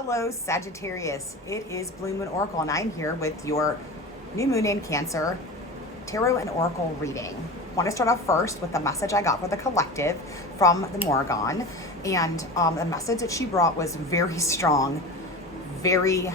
Hello, Sagittarius. It is Blue Moon Oracle, and I'm here with your new moon in Cancer tarot and oracle reading. I want to start off first with the message I got for the collective from the Morrigan, and the message that she brought was very strong, very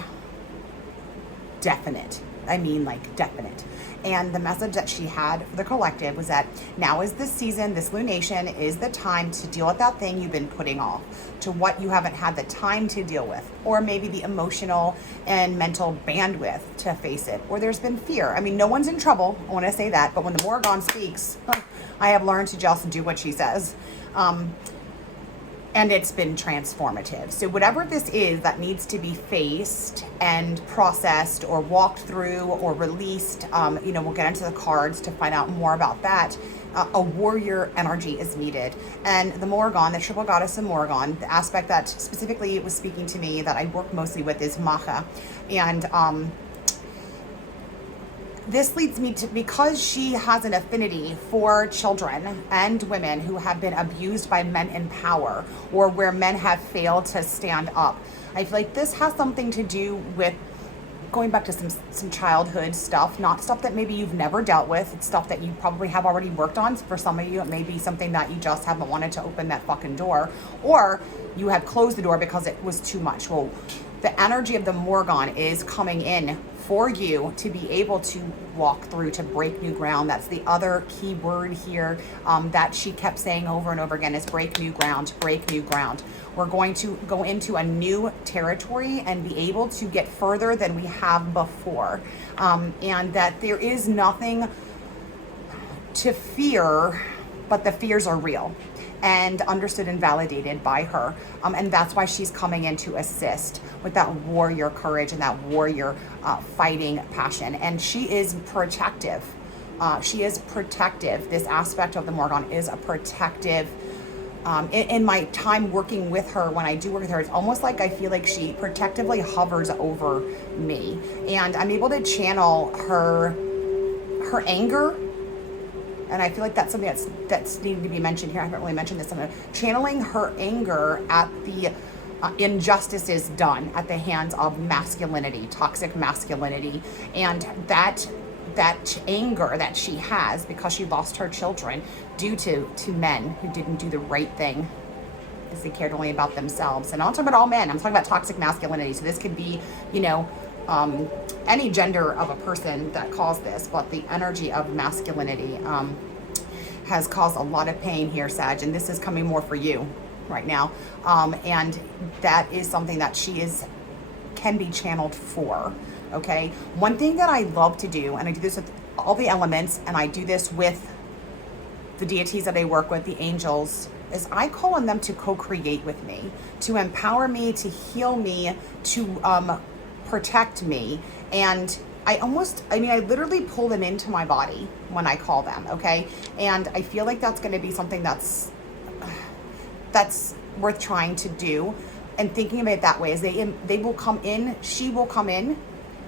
definite. I mean, like, definite. And the message that she had for the collective was that now is the season, this lunation is the time to deal with that thing you've been putting off, to what you haven't had the time to deal with, or maybe the emotional and mental bandwidth to face it, or there's been fear. I mean, no one's in trouble, I want to say that, but when the Morrigan speaks, I have learned to just do what she says. And it's been transformative. So whatever this is that needs to be faced and processed or walked through or released, we'll get into the cards to find out more about that. A warrior energy is needed. And the Morrigan, the triple goddess of Morrigan, the aspect that specifically was speaking to me that I work mostly with is Macha. And this leads me to, because she has an affinity for children and women who have been abused by men in power, or where men have failed to stand up. I feel like this has something to do with going back to some childhood stuff, not stuff that maybe you've never dealt with. It's stuff that you probably have already worked on. For some of you, it may be something that you just haven't wanted to open that fucking door, or you have closed the door because it was too much. Well, the energy of the Morrigan is coming in for you to be able to walk through, to break new ground. That's the other key word here that she kept saying over and over again is break new ground, break new ground. We're going to go into a new territory and be able to get further than we have before. And that there is nothing to fear, but the fears are real and understood and validated by her. And that's why she's coming in to assist with that warrior courage and that warrior fighting passion. And she is protective. She is protective. This aspect of the Morrigan is a protective. In my time working with her, when I do work with her, it's almost like I feel like she protectively hovers over me. And I'm able to channel her anger. And I feel like that's something that's needing to be mentioned here. I haven't really mentioned this. I'm channeling her anger at the injustices done at the hands of masculinity, toxic masculinity, and that anger that she has because she lost her children due to men who didn't do the right thing because they cared only about themselves. And I'm not talking about all men. I'm talking about toxic masculinity. So this could be, any gender of a person that caused this, but the energy of masculinity has caused a lot of pain here, Sag, and this is coming more for you right now. And that is something that can be channeled for, okay? One thing that I love to do, and I do this with all the elements, and I do this with the deities that I work with, the angels, is I call on them to co-create with me, to empower me, to heal me, to protect me. And I literally pull them into my body when I call them, okay? And I feel like that's going to be something that's worth trying to do, and thinking of it that way is they will come in, she will come in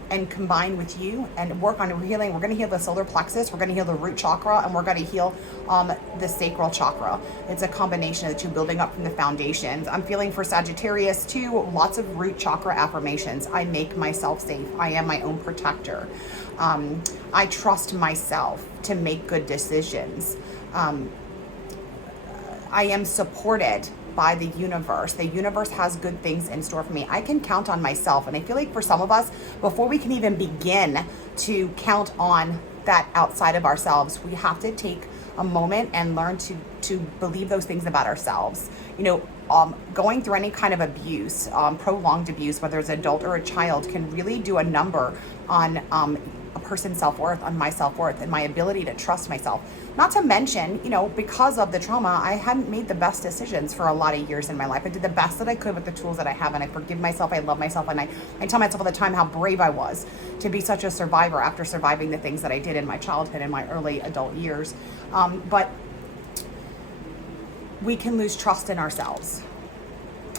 and combine with you and work on healing. We're going to heal the solar plexus, we're going to heal the root chakra, and we're going to heal the sacral chakra. It's a combination of the two, building up from the foundations. I'm feeling for Sagittarius too, lots of root chakra affirmations. I make myself safe. I am my own protector. I trust myself to make good decisions. I am supported by the universe. The universe has good things in store for me. I can count on myself. And I feel like for some of us, before we can even begin to count on that outside of ourselves, we have to take a moment and learn to believe those things about ourselves. Going through any kind of abuse, prolonged abuse, whether it's an adult or a child, can really do a number on a person's self-worth, on my self-worth, and my ability to trust myself. Not to mention, because of the trauma, I hadn't made the best decisions for a lot of years in my life. I did the best that I could with the tools that I have, and I forgive myself, I love myself, and I tell myself all the time how brave I was to be such a survivor after surviving the things that I did in my childhood and my early adult years. But we can lose trust in ourselves.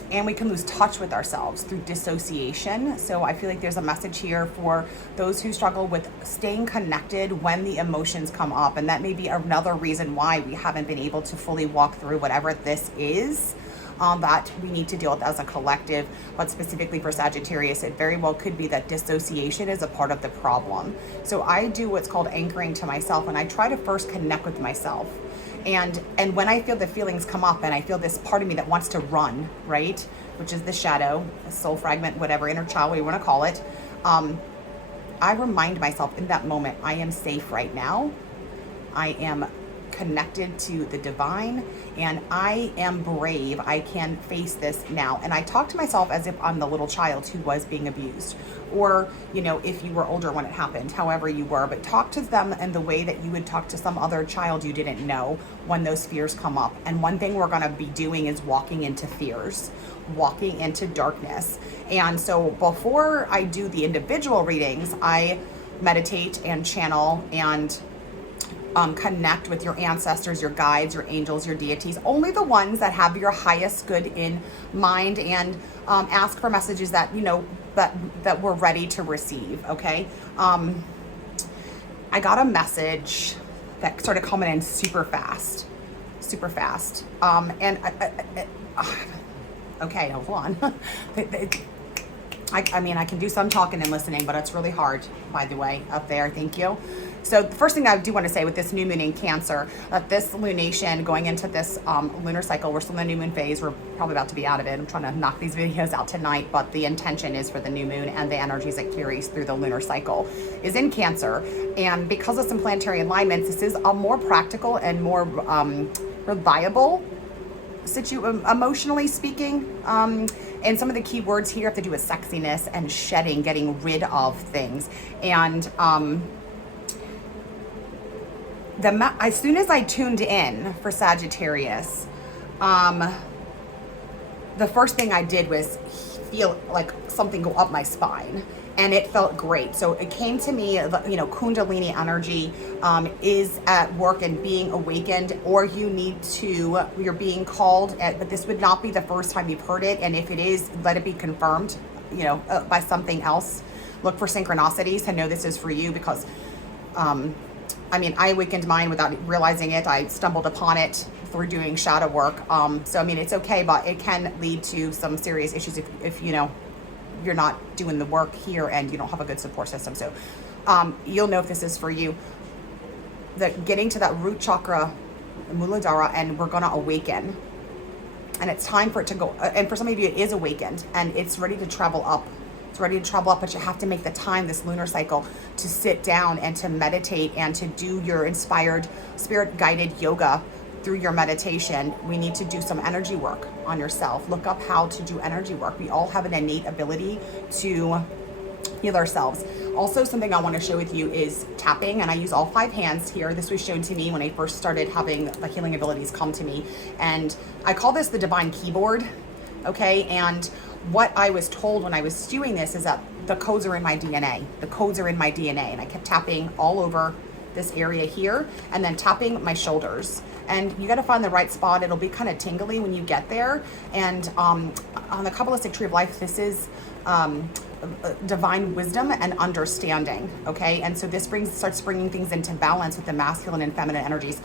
And we can lose touch with ourselves through dissociation. So I feel like there's a message here for those who struggle with staying connected when the emotions come up. And that may be another reason why we haven't been able to fully walk through whatever this is. that we need to deal with as a collective. But specifically for Sagittarius, it very well could be that dissociation is a part of the problem. So I do what's called anchoring to myself, and I try to first connect with myself. And when I feel the feelings come up and I feel this part of me that wants to run, right, which is the shadow, a soul fragment, whatever, inner child, what you want to call it, I remind myself in that moment, I am safe right now. I am connected to the divine, and I am brave. I can face this now. And I talk to myself as if I'm the little child who was being abused, or, you know, if you were older when it happened, however you were, but talk to them in the way that you would talk to some other child you didn't know when those fears come up. And one thing we're going to be doing is walking into fears, walking into darkness. And so before I do the individual readings, I meditate and channel and connect with your ancestors, your guides, your angels, your deities, only the ones that have your highest good in mind, and ask for messages that, you know, that we're ready to receive. Okay. I got a message that started coming in super fast. Okay, hold on. I mean, I can do some talking and listening, but it's really hard, by the way, up there. Thank you. So the first thing I do want to say with this new moon in Cancer, that this lunation going into this lunar cycle, we're still in the new moon phase. We're probably about to be out of it. I'm trying to knock these videos out tonight, but the intention is for the new moon and the energies it carries through the lunar cycle is in Cancer. And because of some planetary alignments, this is a more practical and more reliable emotionally speaking. And some of the key words here have to do with sexiness and shedding, getting rid of things. And as soon as I tuned in for Sagittarius, the first thing I did was feel like something go up my spine, and it felt great. So it came to me, you know, Kundalini energy is at work and being awakened, or you're being called, but this would not be the first time you've heard it. And if it is, let it be confirmed, you know, by something else. Look for synchronicities to know this is for you, because I mean, I awakened mine without realizing it. I stumbled upon it through doing shadow work. So, I mean, it's okay, but it can lead to some serious issues if you know, you're not doing the work here and you don't have a good support system. So you'll know if this is for you. Getting to that root chakra, Muladhara, and we're going to awaken. And it's time for it to go. And for some of you, it is awakened and it's ready to travel up. But you have to make the time this lunar cycle to sit down and to meditate and to do your inspired spirit guided yoga through your meditation. We need to do some energy work on yourself. Look up how to do energy work. We all have an innate ability to heal ourselves. Also, something I want to share with you is tapping, and I use all 5 hands here. This was shown to me when I first started having the healing abilities come to me, and I call this the divine keyboard. Okay, and what I was told when I was doing this is that the codes are in my DNA. The codes are in my DNA, and I kept tapping all over this area here, and then tapping my shoulders. And you got to find the right spot. It'll be kind of tingly when you get there. And on the Kabbalistic Tree of Life, this is divine wisdom and understanding. Okay, and so this starts bringing things into balance with the masculine and feminine energies.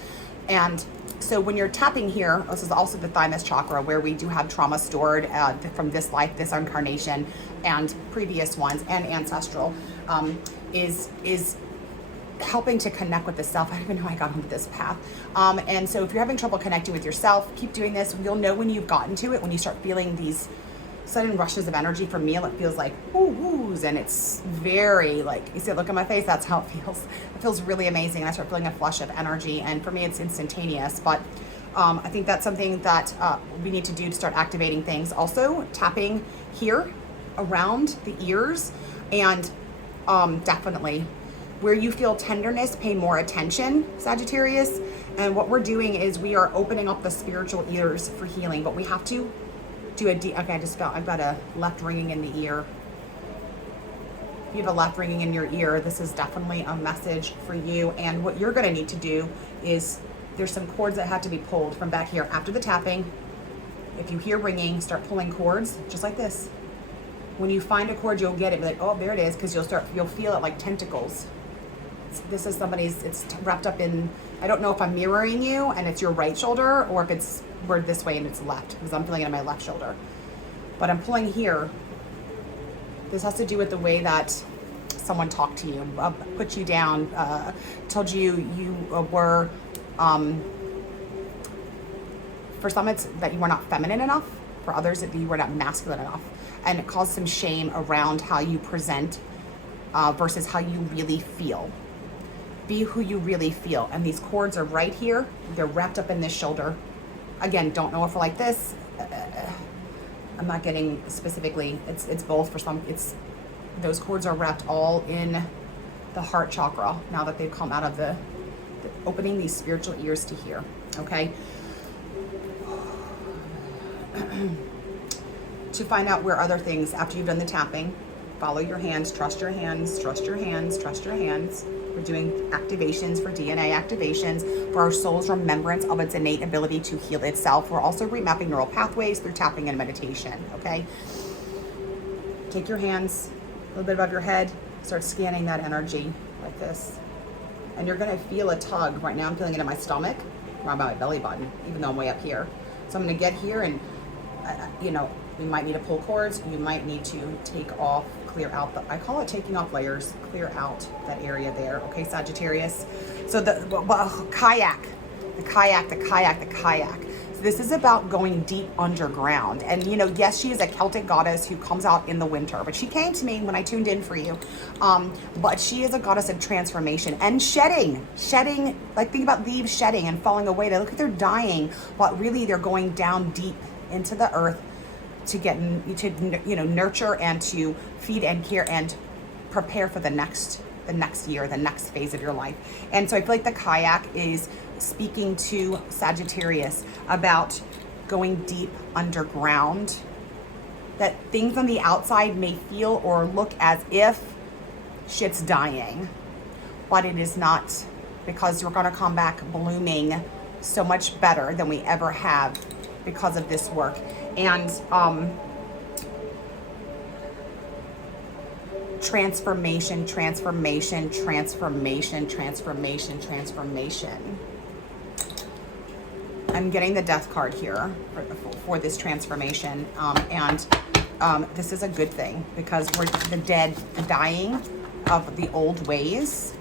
And so when you're tapping here, this is also the Thymus chakra, where we do have trauma stored from this life, this incarnation, and previous ones, and ancestral, is helping to connect with the self. I don't even know how I got onto this path. And so if you're having trouble connecting with yourself, keep doing this. You'll know when you've gotten to it, when you start feeling these sudden rushes of energy. For me, it feels like oohs, and it's very like, you see, look at my face, that's how it feels. It feels really amazing. I start feeling a flush of energy, and for me it's instantaneous. But I think that's something that we need to do to start activating things. Also tapping here around the ears, and definitely where you feel tenderness, pay more attention, Sagittarius. And what we're doing is we are opening up the spiritual ears for healing, but we have to do a deep, okay, I just felt I've got a left ringing in the ear. If you have a left ringing in your ear, this is definitely a message for you. And what you're gonna need to do is, there's some cords that have to be pulled from back here after the tapping. If you hear ringing, start pulling cords, just like this. When you find a cord, you'll get it, be like, oh, there it is, because you'll feel it like tentacles. This is somebody's, it's wrapped up in, I don't know if I'm mirroring you and it's your right shoulder, or if it's we're this way and it's left because I'm feeling it in my left shoulder. But I'm pulling here. This has to do with the way that someone talked to you, put you down, told you you were, for some it's that you were not feminine enough, for others that you were not masculine enough. And it caused some shame around how you present versus how you really feel. Be who you really feel. And these cords are right here. They're wrapped up in this shoulder. Again, don't know if we're like this. I'm not getting specifically, it's both for some, those cords are wrapped all in the heart chakra now that they've come out of the opening these spiritual ears to hear, okay? To find out where other things, after you've done the tapping, follow your hands, trust your hands, trust your hands, trust your hands. We're doing activations for DNA activations, for our soul's remembrance of its innate ability to heal itself. We're also remapping neural pathways through tapping and meditation, okay? Take your hands a little bit above your head, start scanning that energy like this. And you're gonna feel a tug. Right now I'm feeling it in my stomach, around my belly button, even though I'm way up here. So I'm gonna get here and, you know, you might need to pull cords, you might need to take off, clear out I call it taking off layers, clear out that area there, okay, Sagittarius? So the Cailleach. So this is about going deep underground. And you know, yes, she is a Celtic goddess who comes out in the winter, but she came to me when I tuned in for you. But she is a goddess of transformation and shedding, like think about leaves shedding and falling away. They look like they're dying, but really they're going down deep into the earth to get you know, nurture and to feed and care and prepare for the next year, the next phase of your life. And so I feel like the Cailleach is speaking to Sagittarius about going deep underground, that things on the outside may feel or look as if shit's dying, but it is not, because you're going to come back blooming so much better than we ever have because of this work. And transformation. I'm getting the death card here for this transformation. This is a good thing because we're the dead, the dying of the old ways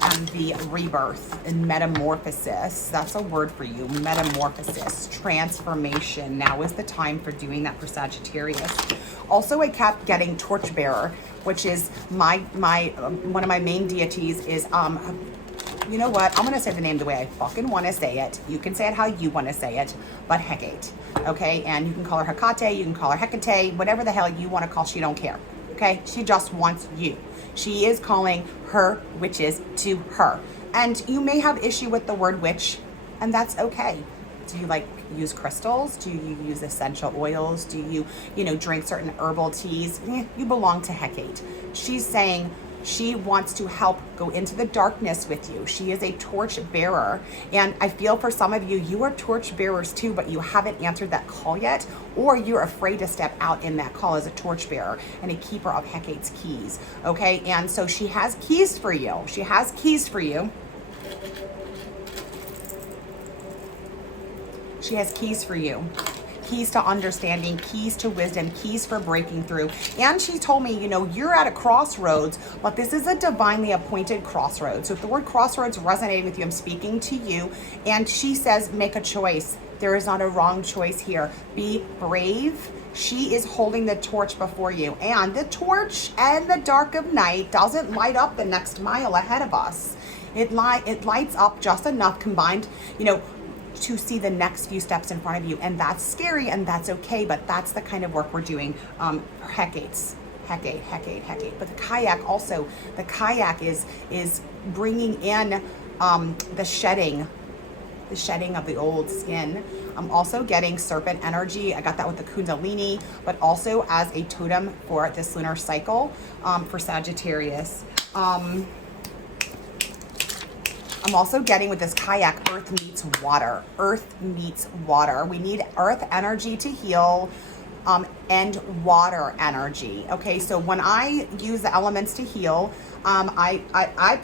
and the rebirth and metamorphosis. That's a word for you, metamorphosis, transformation. Now is the time for doing that for Sagittarius. Also, I kept getting torchbearer, which is my one of my main deities is, you know what? I'm going to say the name the way I fucking want to say it. You can say it how you want to say it, but Hekate, okay? And you can call her Hekate, you can call her Hekate, whatever the hell you want to call, she don't care, okay? She just wants you. She is calling her witches to her. And you may have issue with the word witch, and that's okay. Do you like use crystals? Do you use essential oils? Do you drink certain herbal teas? You belong to Hekate. She's saying she wants to help go into the darkness with you. She is a torch bearer. And I feel for some of you, you are torch bearers too, but you haven't answered that call yet, or you're afraid to step out in that call as a torch bearer and a keeper of Hecate's keys, okay? And so she has keys for you. She has keys for you. She has keys for you. Keys to understanding, keys to wisdom, keys for breaking through. And she told me, you're at a crossroads, but this is a divinely appointed crossroads. So if the word crossroads resonated with you, I'm speaking to you. And she says, make a choice. There is not a wrong choice here. Be brave. She is holding the torch before you. And the torch and the dark of night doesn't light up the next mile ahead of us. It lights up just enough combined, to see the next few steps in front of you. And that's scary and that's okay, but that's the kind of work we're doing. Hekate. But the Cailleach is bringing in the shedding of the old skin. I'm also getting serpent energy. I got that with the Kundalini, but also as a totem for this lunar cycle for Sagittarius. I'm also getting with this Cailleach, earth meets water. Earth meets water. We need earth energy to heal and water energy. Okay, so when I use the elements to heal, I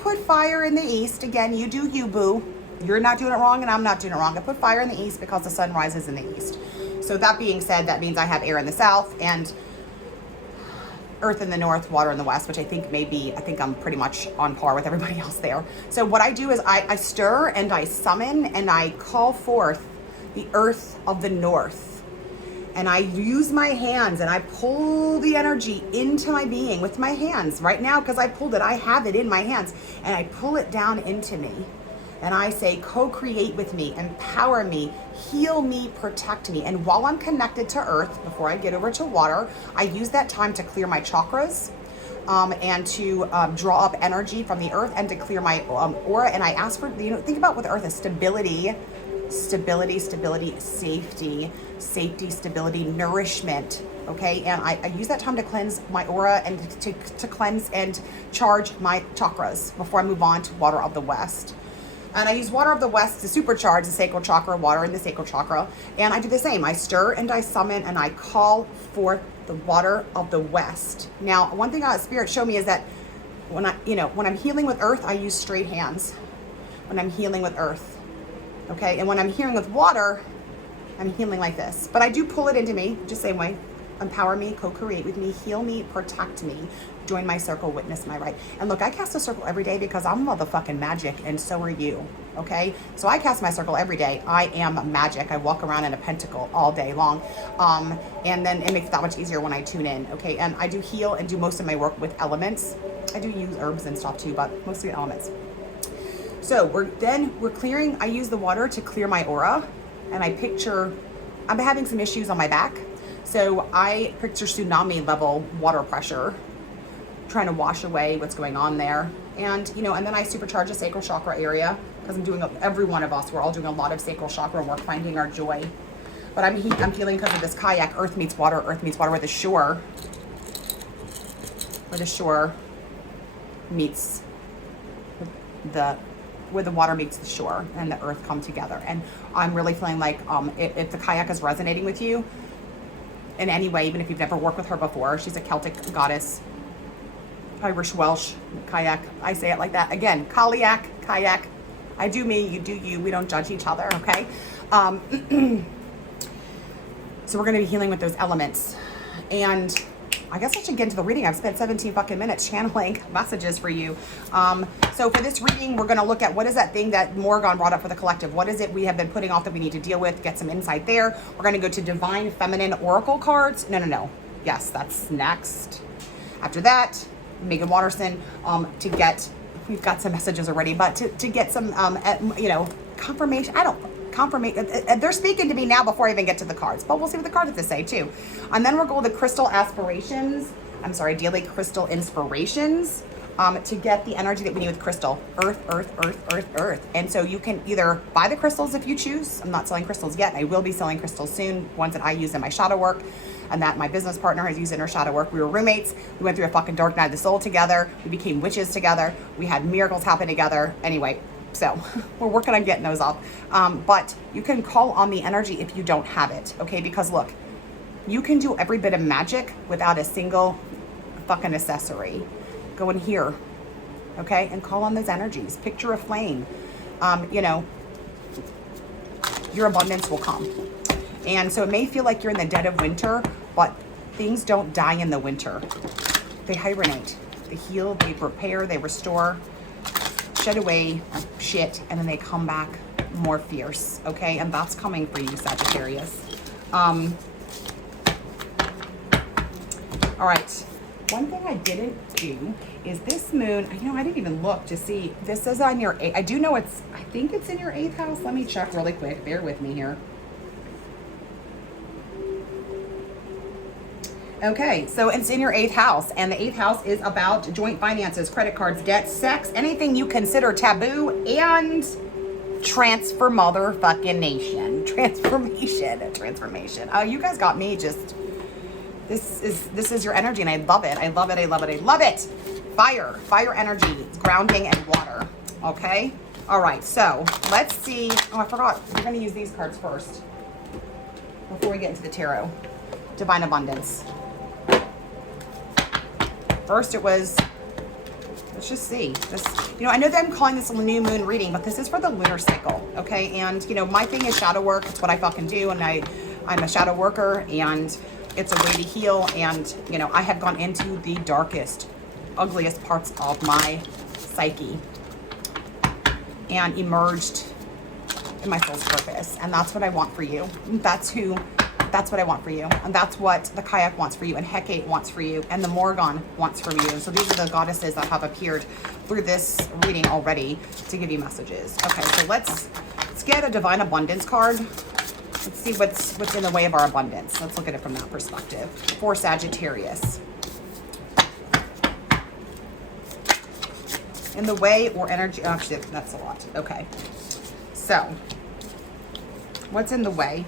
put fire in the east. Again, you do you, boo. You're not doing it wrong and I'm not doing it wrong. I put fire in the east because the sun rises in the east. So that being said, that means I have air in the south and earth in the north, water in the west, which I think I'm pretty much on par with everybody else there. So what I do is I stir and I summon and I call forth the earth of the north. And I use my hands and I pull the energy into my being with my hands right now, because I pulled it. I have it in my hands and I pull it down into me. And I say, co-create with me, empower me, heal me, protect me. And while I'm connected to earth, before I get over to water, I use that time to clear my chakras and to draw up energy from the earth and to clear my aura. And I ask for, think about what the earth is: stability, stability, stability, safety, safety, stability, nourishment. Okay, and I use that time to cleanse my aura and to cleanse and charge my chakras before I move on to water of the west. And I use water of the west to supercharge the sacral chakra, water in the sacral chakra. And I do the same. I stir and I summon and I call forth the water of the west. Now, one thing Spirit showed me is that when I'm healing with earth, I use straight hands when I'm healing with earth. Okay, and when I'm healing with water, I'm healing like this. But I do pull it into me, just same way. Empower me, co-create with me, heal me, protect me, join my circle, witness my right. And look, I cast a circle every day because I'm motherfucking magic, and so are you, okay? So I cast my circle every day. I am magic. I walk around in a pentacle all day long. And then it makes it that much easier when I tune in, okay? And I do heal and do most of my work with elements. I do use herbs and stuff too, but mostly elements. So we're clearing. I use the water to clear my aura, and I picture, I'm having some issues on my back. So I picture tsunami level water pressure, trying to wash away what's going on there. And, and then I supercharge the sacral chakra area, because I'm doing, every one of us, we're all doing a lot of sacral chakra work, finding our joy. But I'm feeling, because of this Cailleach, earth meets water, where the shore meets where the water meets the shore and the earth come together. And I'm really feeling like if the Cailleach is resonating with you in any way, even if you've never worked with her before, she's a Celtic goddess, Irish, Welsh, Cailleach. I say it like that. Again, Cailleach. I do me, you do you. We don't judge each other, okay? So we're going to be healing with those elements. And I guess I should get into the reading. I've spent 17 fucking minutes channeling messages for you. So for this reading, we're going to look at what is that thing that Morrigan brought up for the collective. What is it we have been putting off that we need to deal with? Get some insight there. We're going to go to Divine Feminine Oracle cards. No. Yes, that's next. After that, Megan Watterson, we've got some messages already, but to get some, confirmation. They're speaking to me now before I even get to the cards, but we'll see what the cards have to say too. And then we'll go with the daily crystal inspirations, to get the energy that we need with crystal. Earth. And so you can either buy the crystals if you choose. I'm not selling crystals yet. I will be selling crystals soon, ones that I use in my shadow work and that my business partner has used in her shadow work. We were roommates. We went through a fucking dark night of the soul together. We became witches together. We had miracles happen together. Anyway, so we're working on getting those off. But you can call on the energy if you don't have it, okay? Because look, you can do every bit of magic without a single fucking accessory. Go in here, okay? And call on those energies. Picture a flame. Your abundance will come. And so it may feel like you're in the dead of winter, but things don't die in the winter. They hibernate. They heal, they repair, they restore, shed away shit, and then they come back more fierce, okay? And that's coming for you, Sagittarius. All right. One thing I didn't do is this moon, I didn't even look to see. This is on your 8th. I do know I think it's in your 8th house. Let me check really quick. Bear with me here. Okay, so it's in your 8th house, and the 8th house is about joint finances, credit cards, debt, sex, anything you consider taboo, and transformation. Oh, you guys got me just, this is your energy, and I love it. I love it. Fire energy, grounding, and water. Okay, all right, so let's see. Oh, I forgot, we're going to use these cards first before we get into the tarot. Divine Abundance. First it was Let's just see. This, you know, I know that I'm calling this a new moon reading, but this is for the lunar cycle, okay? And, you know, my thing is shadow work. It's what I fucking do, and I'm a shadow worker, and it's a way to heal. And, you know, I have gone into the darkest, ugliest parts of my psyche and emerged in my soul's purpose. And that's what I want for you. That's what I want for you. And that's what the Cailleach wants for you, and Hekate wants for you, and the Morrigan wants for you. So these are the goddesses that have appeared through this reading already to give you messages. Okay, so let's get a divine abundance card. Let's see what's in the way of our abundance. Let's look at it from that perspective. For Sagittarius. In the way or energy, actually, that's a lot. Okay. So, what's in the way?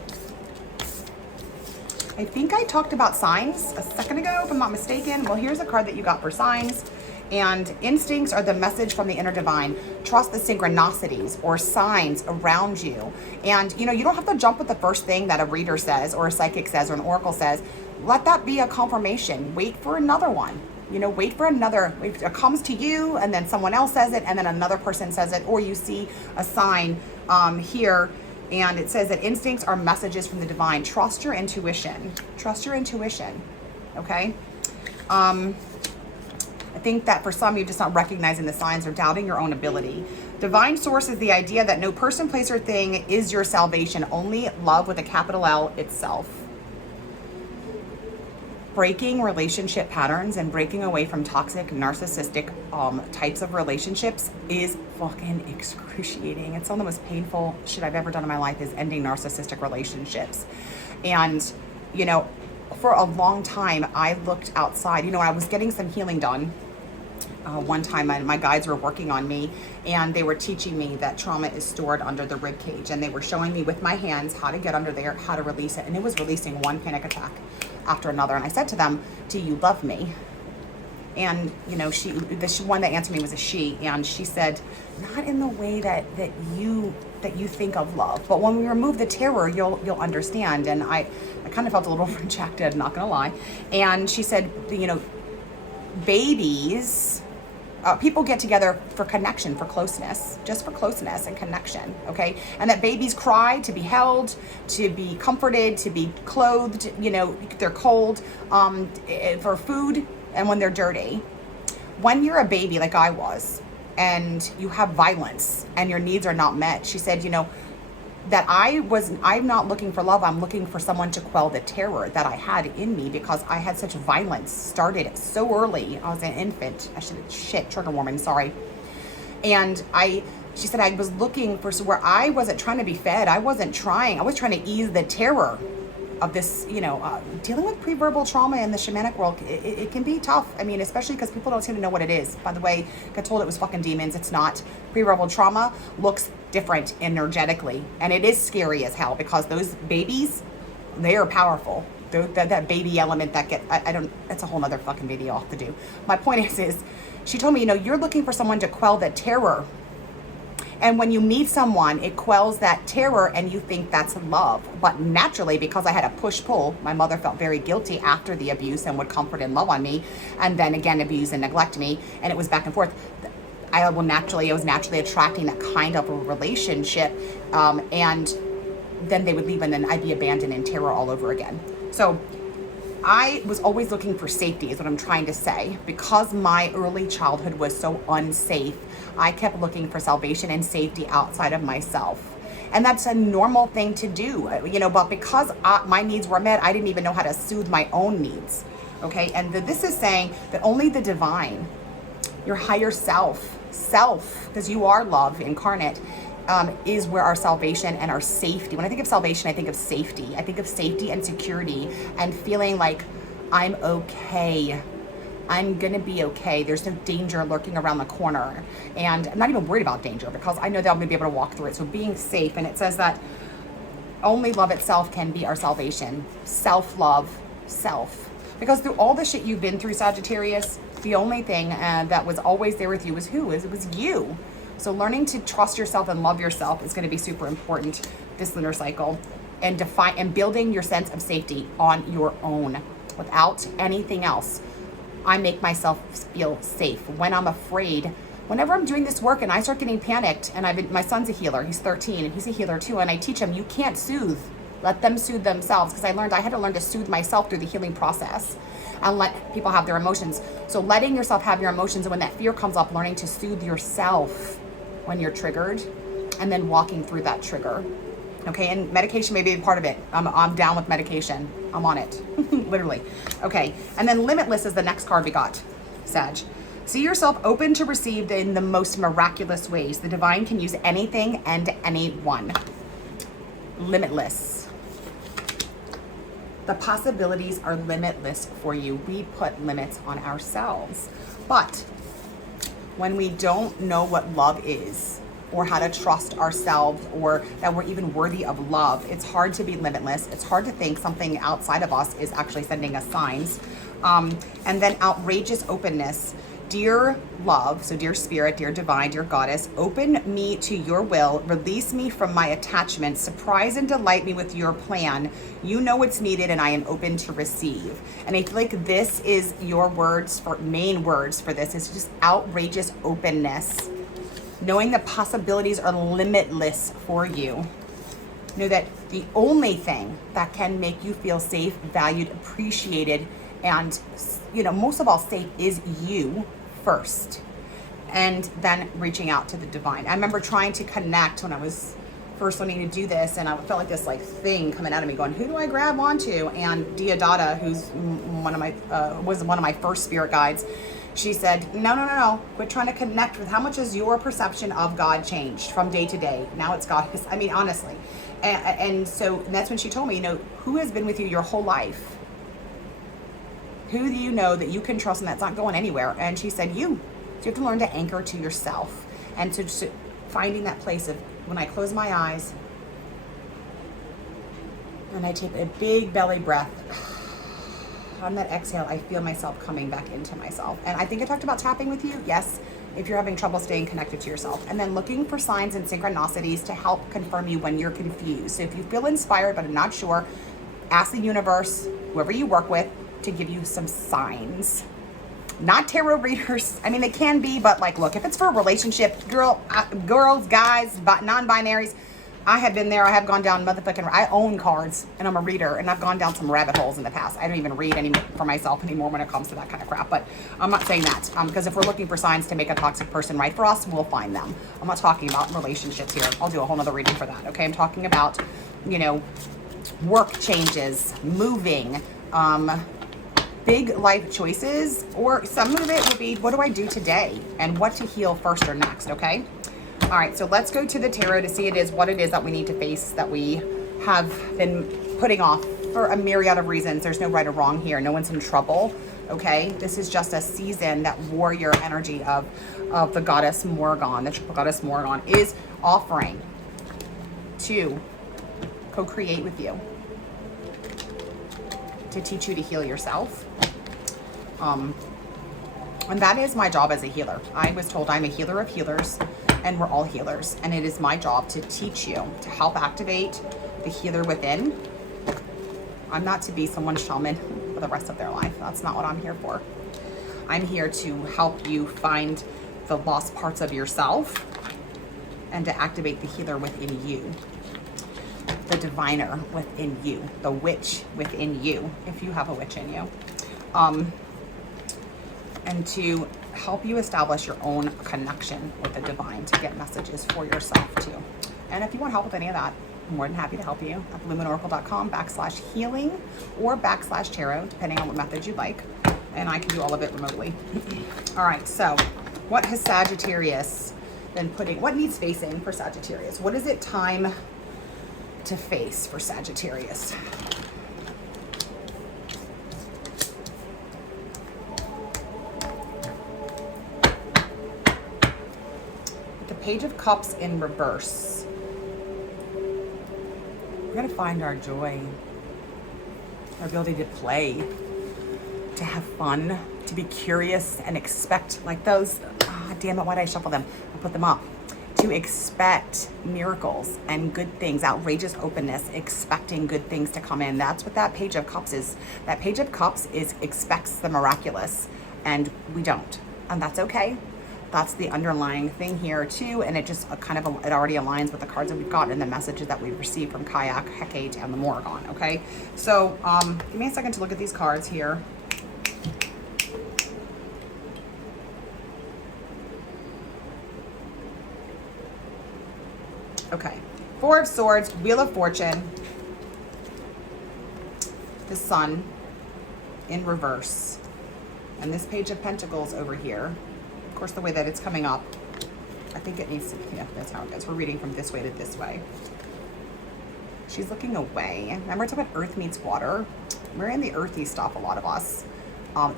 I think I talked about signs a second ago, if I'm not mistaken. Well, here's a card that you got for signs. And instincts are the message from the inner divine. Trust the synchronicities or signs around you. And, you know, you don't have to jump with the first thing that a reader says or a psychic says or an oracle says. Let that be a confirmation. Wait for another one. You know, wait for another. It comes to you, and then someone else says it, and then another person says it, or you see a sign here. And it says that instincts are messages from the divine. Trust your intuition. Trust your intuition. Okay? I think that for some, you're just not recognizing the signs or doubting your own ability. Divine source is the idea that no person, place, or thing is your salvation. Only love with a capital L itself. Breaking relationship patterns and breaking away from toxic, narcissistic types of relationships is fucking excruciating. It's some of the most painful shit I've ever done in my life, is ending narcissistic relationships. And, you know, for a long time, I looked outside. You know, I was getting some healing done. One time my guides were working on me, and they were teaching me that trauma is stored under the rib cage, and they were showing me with my hands how to get under there, how to release it. And it was releasing one panic attack after another. And I said to them, do you love me? And, you know, the one that answered me was a she, and she said, not in the way that you think of love, but when we remove the terror, you'll understand. And I kind of felt a little rejected, not gonna lie. And she said, you know, babies, people get together for connection, for closeness, just for closeness and connection, okay? And that babies cry to be held, to be comforted, to be clothed, you know, they're cold, for food, and when they're dirty. When you're a baby like I was, and you have violence and your needs are not met, she said, you know, that I'm not looking for love. I'm looking for someone to quell the terror that I had in me, because I had such violence started so early. I was an infant. Trigger warning, sorry. And she said, I was looking for where I wasn't trying to be fed. I was trying to ease the terror of this, you know, dealing with pre-verbal trauma in the shamanic world. It can be tough. I mean, especially because people don't seem to know what it is. By the way, got told it was fucking demons. It's not. Pre-verbal trauma looks different energetically, and it is scary as hell, because those babies, they are powerful. That baby element that that's a whole nother fucking video I'll have to do. My point is she told me, you know, you're looking for someone to quell the terror. And when you meet someone, it quells that terror, and you think that's love. But naturally, because I had a push-pull, my mother felt very guilty after the abuse and would comfort and love on me, and then again abuse and neglect me, and it was back and forth. I was naturally attracting that kind of a relationship, and then they would leave, and then I'd be abandoned in terror all over again. So I was always looking for safety, is what I'm trying to say. Because my early childhood was so unsafe, I kept looking for salvation and safety outside of myself. And that's a normal thing to do, you know, but because my needs were met, I didn't even know how to soothe my own needs, okay? And this is saying that only the divine, your higher self, because you are love incarnate, is where our salvation and our safety. When I think of salvation, I think of safety. I think of safety and security and feeling like I'm okay. I'm gonna be okay. There's no danger lurking around the corner. And I'm not even worried about danger, because I know that I'm gonna be able to walk through it. So being safe, and it says that only love itself can be our salvation. Self-love, self. Because through all the shit you've been through, Sagittarius, the only thing that was always there with you was who? It was you. So learning to trust yourself and love yourself is going to be super important this lunar cycle, and building your sense of safety on your own without anything else. I make myself feel safe. When I'm afraid, whenever I'm doing this work and I start getting panicked, and my son's a healer, he's 13 and he's a healer too, and I teach him, you can't soothe. Let them soothe themselves, because I had to learn to soothe myself through the healing process and let people have their emotions. So letting yourself have your emotions, and when that fear comes up, learning to soothe yourself when you're triggered, and then walking through that trigger. Okay, and medication may be a part of it. I'm down with medication. I'm on it, literally. Okay, and then Limitless is the next card we got, Sag. See yourself open to receive in the most miraculous ways. The divine can use anything and anyone. Limitless. The possibilities are limitless for you. We put limits on ourselves. But when we don't know what love is, or how to trust ourselves, or that we're even worthy of love, it's hard to be limitless. It's hard to think something outside of us is actually sending us signs. And then outrageous openness. Dear love, so dear spirit, dear divine, dear goddess, open me to your will, release me from my attachment, surprise and delight me with your plan. You know what's needed and I am open to receive. And I feel like this is your main words for this is just outrageous openness. Knowing the possibilities are limitless for you. Know that the only thing that can make you feel safe, valued, appreciated, and most of all safe is you first, and then reaching out to the divine. I remember trying to connect when I was first learning to do this, and I felt like this thing coming out of me going, who do I grab onto? And Diodata, who's was one of my first spirit guides, she said, no, quit trying to connect with how much has your perception of God changed from day to day. Now it's God. I mean, honestly. And so that's when she told me, who has been with you your whole life? Who do you know that you can trust and that's not going anywhere? And she said, you. So you have to learn to anchor to yourself. And so just finding that place of when I close my eyes and I take a big belly breath, on that exhale, I feel myself coming back into myself. And I think I talked about tapping with you. Yes, if you're having trouble staying connected to yourself. And then looking for signs and synchronicities to help confirm you when you're confused. So if you feel inspired but are not sure, ask the universe, whoever you work with, to give you some signs. Not tarot readers. I mean, they can be, but look, if it's for a relationship, girls, guys, non-binaries, I have been there. I have gone down I own cards and I'm a reader, and I've gone down some rabbit holes in the past. I don't even read for myself anymore when it comes to that kind of crap, but I'm not saying that because if we're looking for signs to make a toxic person right for us, we'll find them. I'm not talking about relationships here. I'll do a whole nother reading for that. Okay. I'm talking about, work changes, moving, big life choices, or some of it will be, what do I do today and what to heal first or next. Okay. All right, so let's go to the tarot to see what it is that we need to face, that we have been putting off for a myriad of reasons. There's no right or wrong here. No one's in trouble, okay? This is just a season, that warrior energy of the goddess Morrigan, the triple goddess Morrigan, is offering to co-create with you, to teach you to heal yourself. And that is my job as a healer. I was told I'm a healer of healers, and we're all healers. And it is my job to teach you, to help activate the healer within. I'm not to be someone's shaman for the rest of their life. That's not what I'm here for. I'm here to help you find the lost parts of yourself and to activate the healer within you, the diviner within you, the witch within you, if you have a witch in you. And to help you establish your own connection with the divine, to get messages for yourself too. And if you want help with any of that, I'm more than happy to help you at luminoracle.com/healing or /tarot, depending on what method you like. And I can do all of it remotely. All right, so what has Sagittarius been what needs facing for Sagittarius? What is it time to face for Sagittarius? Page of Cups in reverse. We're going to find our joy, our ability to play, to have fun, to be curious and expect those, damn it, why did I shuffle them? I put them up. To expect miracles and good things, outrageous openness, expecting good things to come in. That's what that Page of Cups is. That Page of Cups expects the miraculous. and we don't. And that's okay. That's the underlying thing here too. And it just kind of, it already aligns with the cards that we've got and the messages that we've received from Cailleach, Hekate, and the Morrigan, okay? So give me a second to look at these cards here. Okay, Four of Swords, Wheel of Fortune, the Sun in reverse, and this Page of Pentacles over here. Of course, the way that it's coming up, I think it needs to, yeah, that's how it goes. We're reading from this way to this way. She's looking away. Remember, it's about earth meets water. We're in the earthy stuff, a lot of us.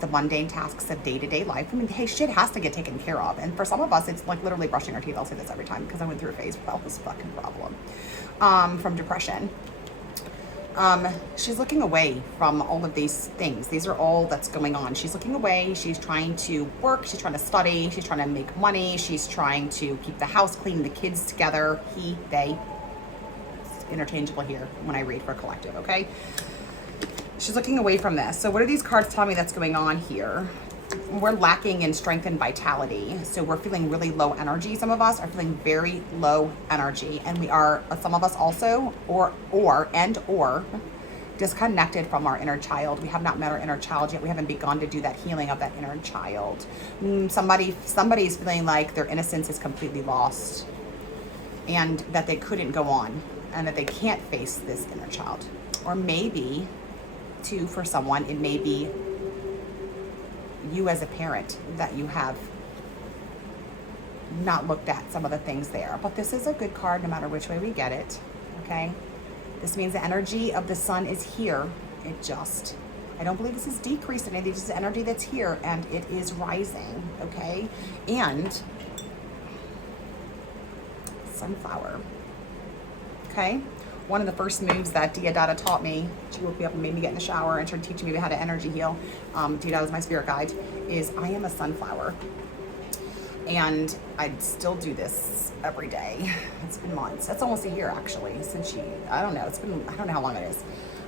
The mundane tasks of day-to-day life. I mean, hey, shit has to get taken care of. And for some of us, it's like literally brushing our teeth. I'll say this every time because I went through a phase where that was a fucking problem. From depression. She's looking away from all of these things. These are all that's going on. She's looking away. She's trying to work. She's trying to study. She's trying to make money. She's trying to keep the house clean, the kids together. He, they. It's interchangeable here when I read for collective, okay? She's looking away from this. So what are these cards telling me that's going on here? We're lacking in strength and vitality. So we're feeling really low energy. Some of us are feeling very low energy. And we are, some of us also, or disconnected from our inner child. We have not met our inner child yet. We haven't begun to do that healing of that inner child. Somebody's feeling like their innocence is completely lost and that they couldn't go on and that they can't face this inner child. Or maybe, too, for someone, it may be you as a parent that you have not looked at some of the things there. But this is a good card no matter which way we get it, okay? This means the energy of the Sun is here. It just, I don't believe this is decreased in any. This is energy that's here and it is rising, okay? And Sunflower, okay? One of the first moves that Diodata taught me, she woke me up and made me get in the shower and started teaching me how to energy heal. Diodata is my spirit guide, is I am a sunflower. And I still do this every day. It's been months. That's almost a year actually, since I don't know, I don't know how long it is.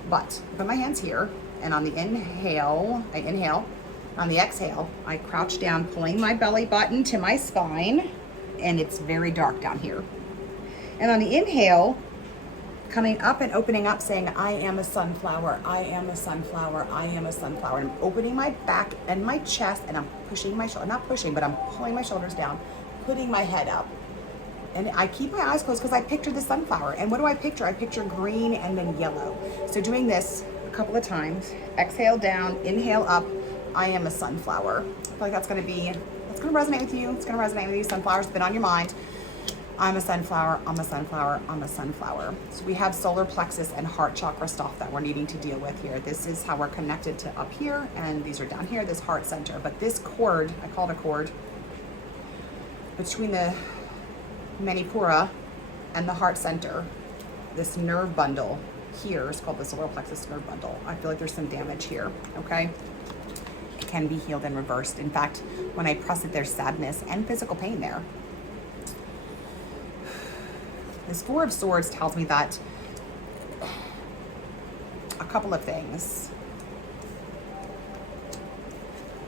But I put my hands here, and on the inhale, I inhale. On the exhale, I crouch down, pulling my belly button to my spine, and it's very dark down here. And on the inhale, coming up and opening up, saying, I am a sunflower, I am a sunflower, I am a sunflower. And I'm opening my back and my chest, and I'm pushing my shoulder, not pushing, but I'm pulling my shoulders down, putting my head up. And I keep my eyes closed because I picture the sunflower. And what do I picture? I picture green and then yellow. So doing this a couple of times, exhale down, inhale up, I am a sunflower. I feel like that's gonna resonate with you. It's gonna resonate with you. Sunflower's been on your mind. I'm a sunflower, I'm a sunflower, I'm a sunflower. So we have solar plexus and heart chakra stuff that we're needing to deal with here. This is how we're connected to up here, and these are down here, this heart center. But this cord, I call it a cord, between the Manipura and the heart center, this nerve bundle here is called the solar plexus nerve bundle. I feel like there's some damage here, okay? It can be healed and reversed. In fact, when I press it, there's sadness and physical pain there. This Four of Swords tells me that a couple of things.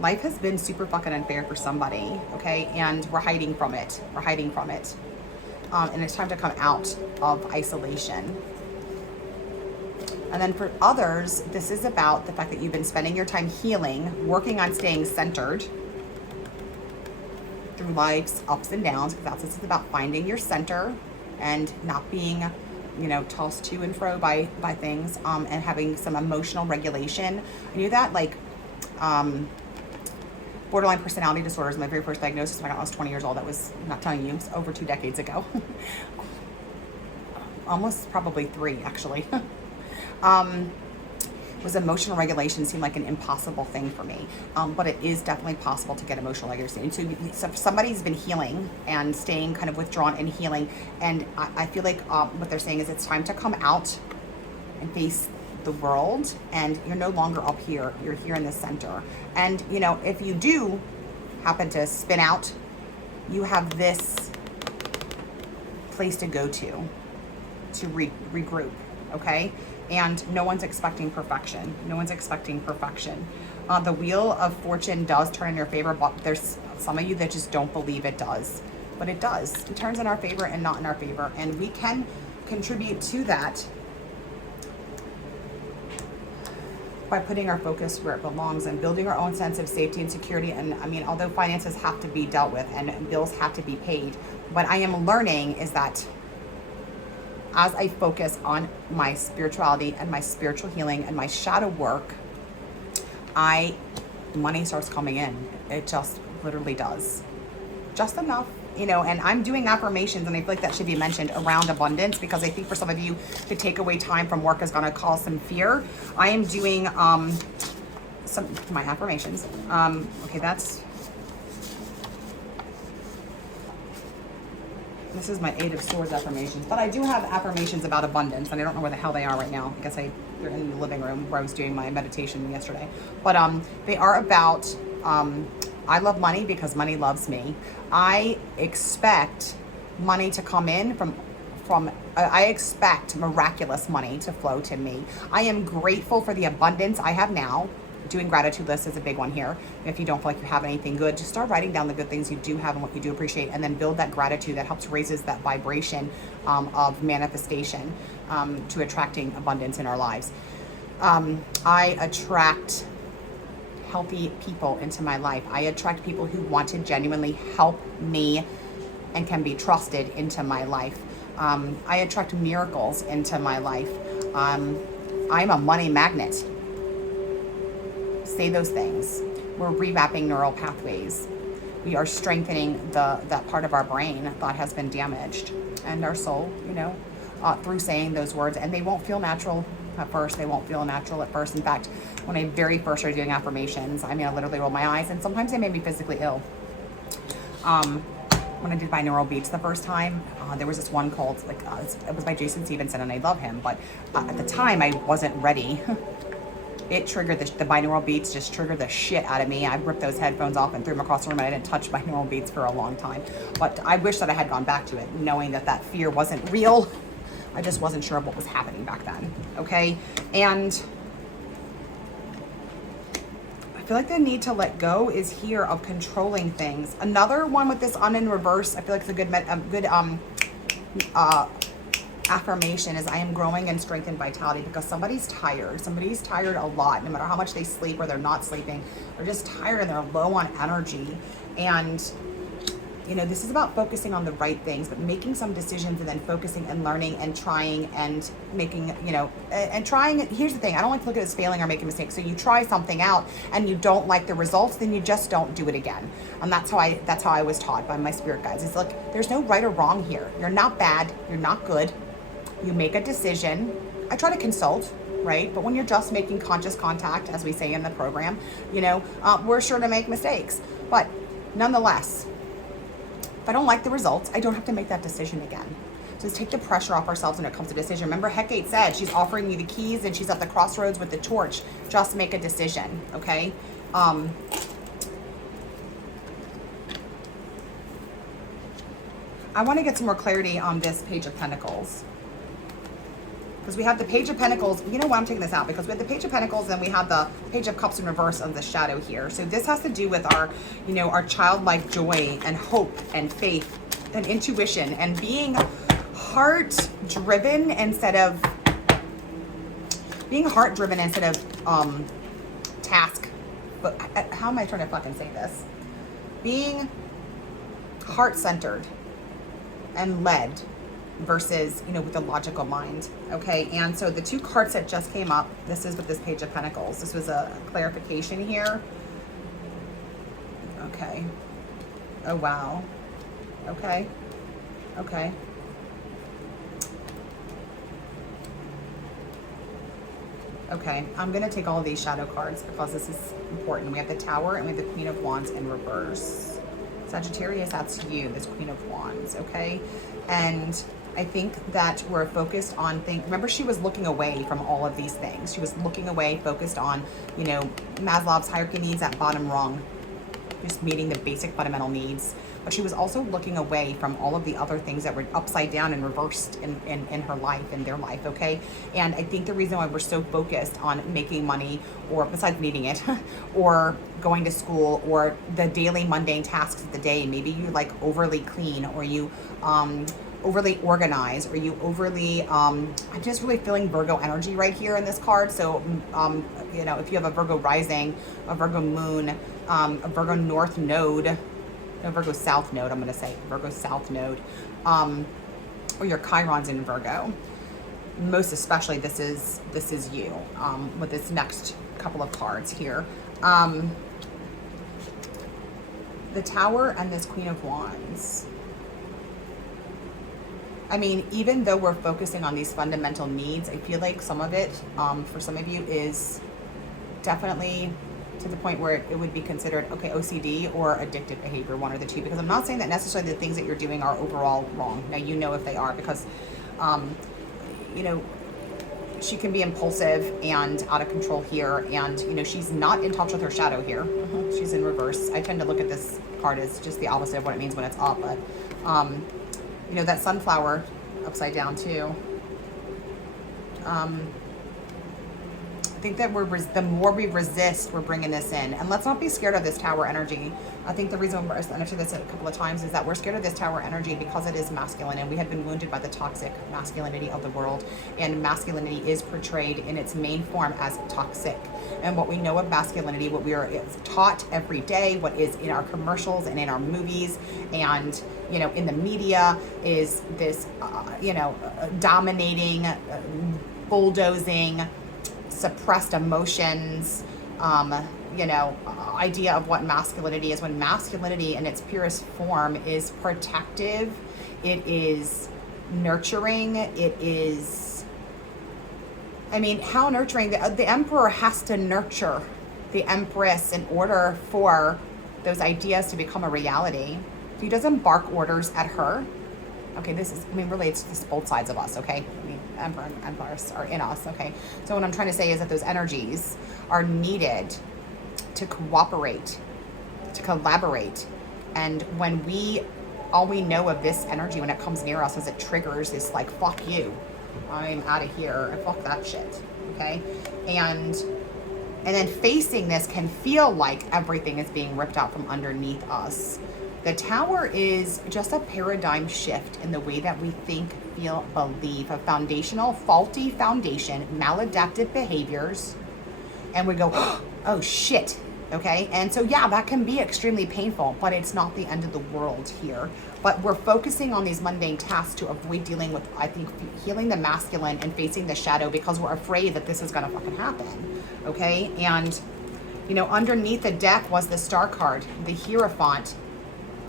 Life has been super fucking unfair for somebody, okay? And we're hiding from it. We're hiding from it. And it's time to come out of isolation. And then for others, this is about the fact that you've been spending your time healing, working on staying centered through life's ups and downs, because that's what it's about, finding your center and not being, tossed to and fro by things, and having some emotional regulation. I knew that, borderline personality disorder is my very first diagnosis when I was 20 years old. That was, I'm not telling you, it was over 2 decades ago. Almost probably 3, actually. Was emotional regulation seemed like an impossible thing for me, but it is definitely possible to get emotional regulation. So somebody's been healing and staying kind of withdrawn and healing, and I feel like what they're saying is it's time to come out and face the world, and you're no longer up here, you're here in the center. And if you do happen to spin out, you have this place to go to regroup, okay? And no one's expecting perfection. No one's expecting perfection. The Wheel of Fortune does turn in your favor, but there's some of you that just don't believe it does. But it does. It turns in our favor and not in our favor. And we can contribute to that by putting our focus where it belongs and building our own sense of safety and security. And I mean, although finances have to be dealt with and bills have to be paid, what I am learning is that as I focus on my spirituality and my spiritual healing and my shadow work, money starts coming in. It just literally does. Just enough, you know, and I'm doing affirmations, and I feel like that should be mentioned around abundance, because I think for some of you, to take away time from work is going to cause some fear. I am doing my affirmations. Okay, this is my Eight of Swords affirmations, but I do have affirmations about abundance, and I don't know where the hell they are right now. I guess they're in the living room where I was doing my meditation yesterday. But they are about, I love money because money loves me. I expect money to come in I expect miraculous money to flow to me. I am grateful for the abundance I have now. Doing gratitude lists is a big one here. If you don't feel like you have anything good, just start writing down the good things you do have and what you do appreciate, and then build that gratitude that helps raises that vibration of manifestation to attracting abundance in our lives. I attract healthy people into my life. I attract people who want to genuinely help me and can be trusted into my life. I attract miracles into my life. I'm a money magnet. Say those things. We're remapping neural pathways. We are strengthening that part of our brain that has been damaged, and our soul, you know, through saying those words. And they won't feel natural at first. They won't feel natural at first. In fact, when I very first started doing affirmations, I mean, I literally rolled my eyes, and sometimes they made me physically ill. When I did binaural beats the first time, there was this one called, it was by Jason Stevenson, and I love him, but at the time I wasn't ready. It triggered the binaural beats, just triggered the shit out of me. I ripped those headphones off and threw them across the room, and I didn't touch binaural beats for a long time. But I wish that I had gone back to it, knowing that fear wasn't real. I just wasn't sure what was happening back then, okay? And I feel like the need to let go is here of controlling things. Another one with this on in reverse, I feel like it's a good affirmation is, I am growing in strength and vitality, because somebody's tired. Somebody's tired a lot, no matter how much they sleep or they're not sleeping. They're just tired and they're low on energy. And, you know, this is about focusing on the right things, but making some decisions and then focusing and learning and trying and making, you know, and trying. Here's the thing. I don't like to look at it as failing or making mistakes. So you try something out and you don't like the results, then you just don't do it again. And that's how I was taught by my spirit guides. It's like, there's no right or wrong here. You're not bad. You're not good. You make a decision. I try to consult, right? But when you're just making conscious contact, as we say in the program, you know, we're sure to make mistakes. But nonetheless, if I don't like the results, I don't have to make that decision again. So let's take the pressure off ourselves when it comes to decision. Remember, Hekate said she's offering you the keys and she's at the crossroads with the torch. Just make a decision, okay? I want to get some more clarity on this Page of Pentacles. Because we have the Page of Pentacles. You know why I'm taking this out? Because we have the Page of Pentacles and we have the Page of Cups in reverse of the shadow here. So this has to do with our, you know, our childlike joy and hope and faith and intuition and being heart-driven instead of task. But how am I trying to fucking say this? Being heart-centered and led versus, you know, with a logical mind, okay? And so the two cards that just came up, this is with this Page of Pentacles. This was a clarification here. Okay. Oh, wow. Okay. Okay. Okay, I'm gonna take all of these shadow cards because this is important. We have the Tower and we have the Queen of Wands in reverse. Sagittarius, that's you, this Queen of Wands, okay? And I think that we're focused on things. Remember, she was looking away from all of these things. She was looking away, focused on, you know, Maslow's hierarchy needs, that bottom rung. just meeting the basic fundamental needs. But she was also looking away from all of the other things that were upside down and reversed in her life, in their life, okay? And I think the reason why we're so focused on making money, or besides needing it, or going to school, or the daily mundane tasks of the day, maybe you like overly clean, or you overly organized, or you overly, I'm just really feeling Virgo energy right here in this card. So, you know, if you have a Virgo rising, a Virgo moon, a Virgo north node, no, Virgo south node, I'm going to say Virgo south node, or your Chiron's in Virgo, most especially this is you, with this next couple of cards here. The Tower and this Queen of Wands. I mean, even though we're focusing on these fundamental needs, I feel like some of it, for some of you, is definitely to the point where it would be considered, okay, OCD or addictive behavior, one or the two, because I'm not saying that necessarily the things that you're doing are overall wrong. Now, you know if they are, because, you know, she can be impulsive and out of control here, and, you know, she's not in touch with her shadow here. She's in reverse. I tend to look at this card as just the opposite of what it means when it's up, but, you know, that sunflower upside down too. I think that the more we resist, we're bringing this in. And let's not be scared of this Tower energy. I think the reason I mentioned this a couple of times is that we're scared of this Tower energy because it is masculine, and we have been wounded by the toxic masculinity of the world. And masculinity is portrayed in its main form as toxic. And what we know of masculinity, what we are taught every day, what is in our commercials and in our movies and, you know, in the media, is this, you know, dominating, bulldozing, suppressed emotions, you know, idea of what masculinity is, when masculinity in its purest form is protective, it is nurturing, it is, I mean, how nurturing? The emperor has to nurture the empress in order for those ideas to become a reality. He doesn't bark orders at her. Okay, this is, I mean, really, it's just both sides of us, okay? I mean, Emperor and Empress are in us, okay? So what I'm trying to say is that those energies are needed to cooperate, to collaborate. And when all we know of this energy when it comes near us is it triggers this, like, fuck you, I'm out of here, and fuck that shit, okay? And then facing this can feel like everything is being ripped out from underneath us. The Tower is just a paradigm shift in the way that we think, feel, believe, a foundational, faulty foundation, maladaptive behaviors, and we go, oh shit, okay? And so yeah, that can be extremely painful, but it's not the end of the world here. But we're focusing on these mundane tasks to avoid dealing with, I think, healing the masculine and facing the shadow, because we're afraid that this is gonna fucking happen, okay? And, you know, underneath the deck was the Star card, the Hierophant.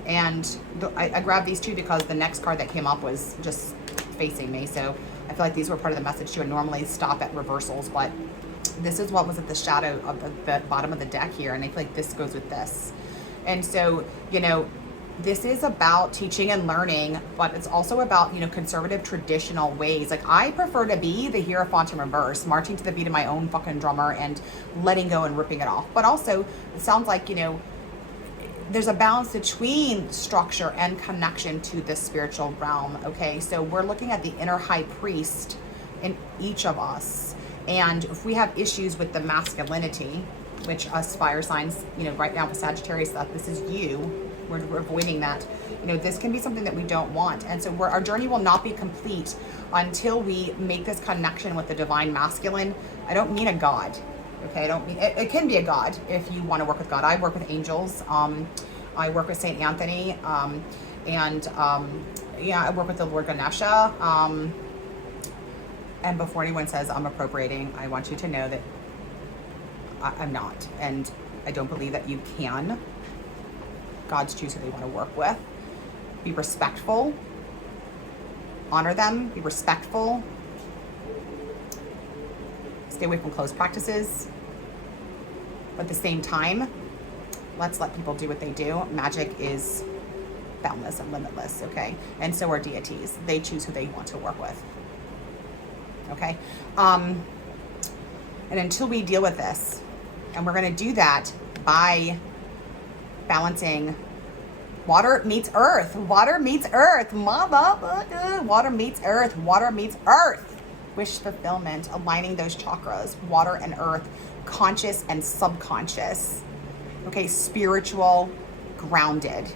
And I grabbed these two because the next card that came up was just facing me. So I feel like these were part of the message too. I normally stop at reversals, but this is what was at the shadow of the bottom of the deck here. And I feel like this goes with this. And so, you know, this is about teaching and learning, but it's also about, you know, conservative traditional ways. Like, I prefer to be the Hierophant in reverse, marching to the beat of my own fucking drummer and letting go and ripping it off. But also, it sounds like, you know, there's a balance between structure and connection to the spiritual realm, okay? So we're looking at the inner high priest in each of us. And if we have issues with the masculinity, which us fire signs, you know, right now with Sagittarius, that this is you, we're avoiding that. You know, this can be something that we don't want. And so our journey will not be complete until we make this connection with the divine masculine. I don't mean a God. Okay, I don't mean, it can be a God if you want to work with God. I work with angels. I work with Saint Anthony. Yeah, I work with the Lord Ganesha. And before anyone says I'm appropriating, I want you to know that I'm not. And I don't believe that you can. Gods choose who they want to work with. Be respectful. Honor them. Be respectful. Stay away from closed practices. But at the same time, let's let people do what they do. Magic is boundless and limitless, okay? And so are deities. They choose who they want to work with, okay? And until we deal with this, and we're gonna do that by balancing. Water meets earth. Water meets earth. Mama. Water meets earth. Water meets earth. Wish fulfillment. Aligning those chakras. Water and earth. Conscious and subconscious. Okay, spiritual, grounded.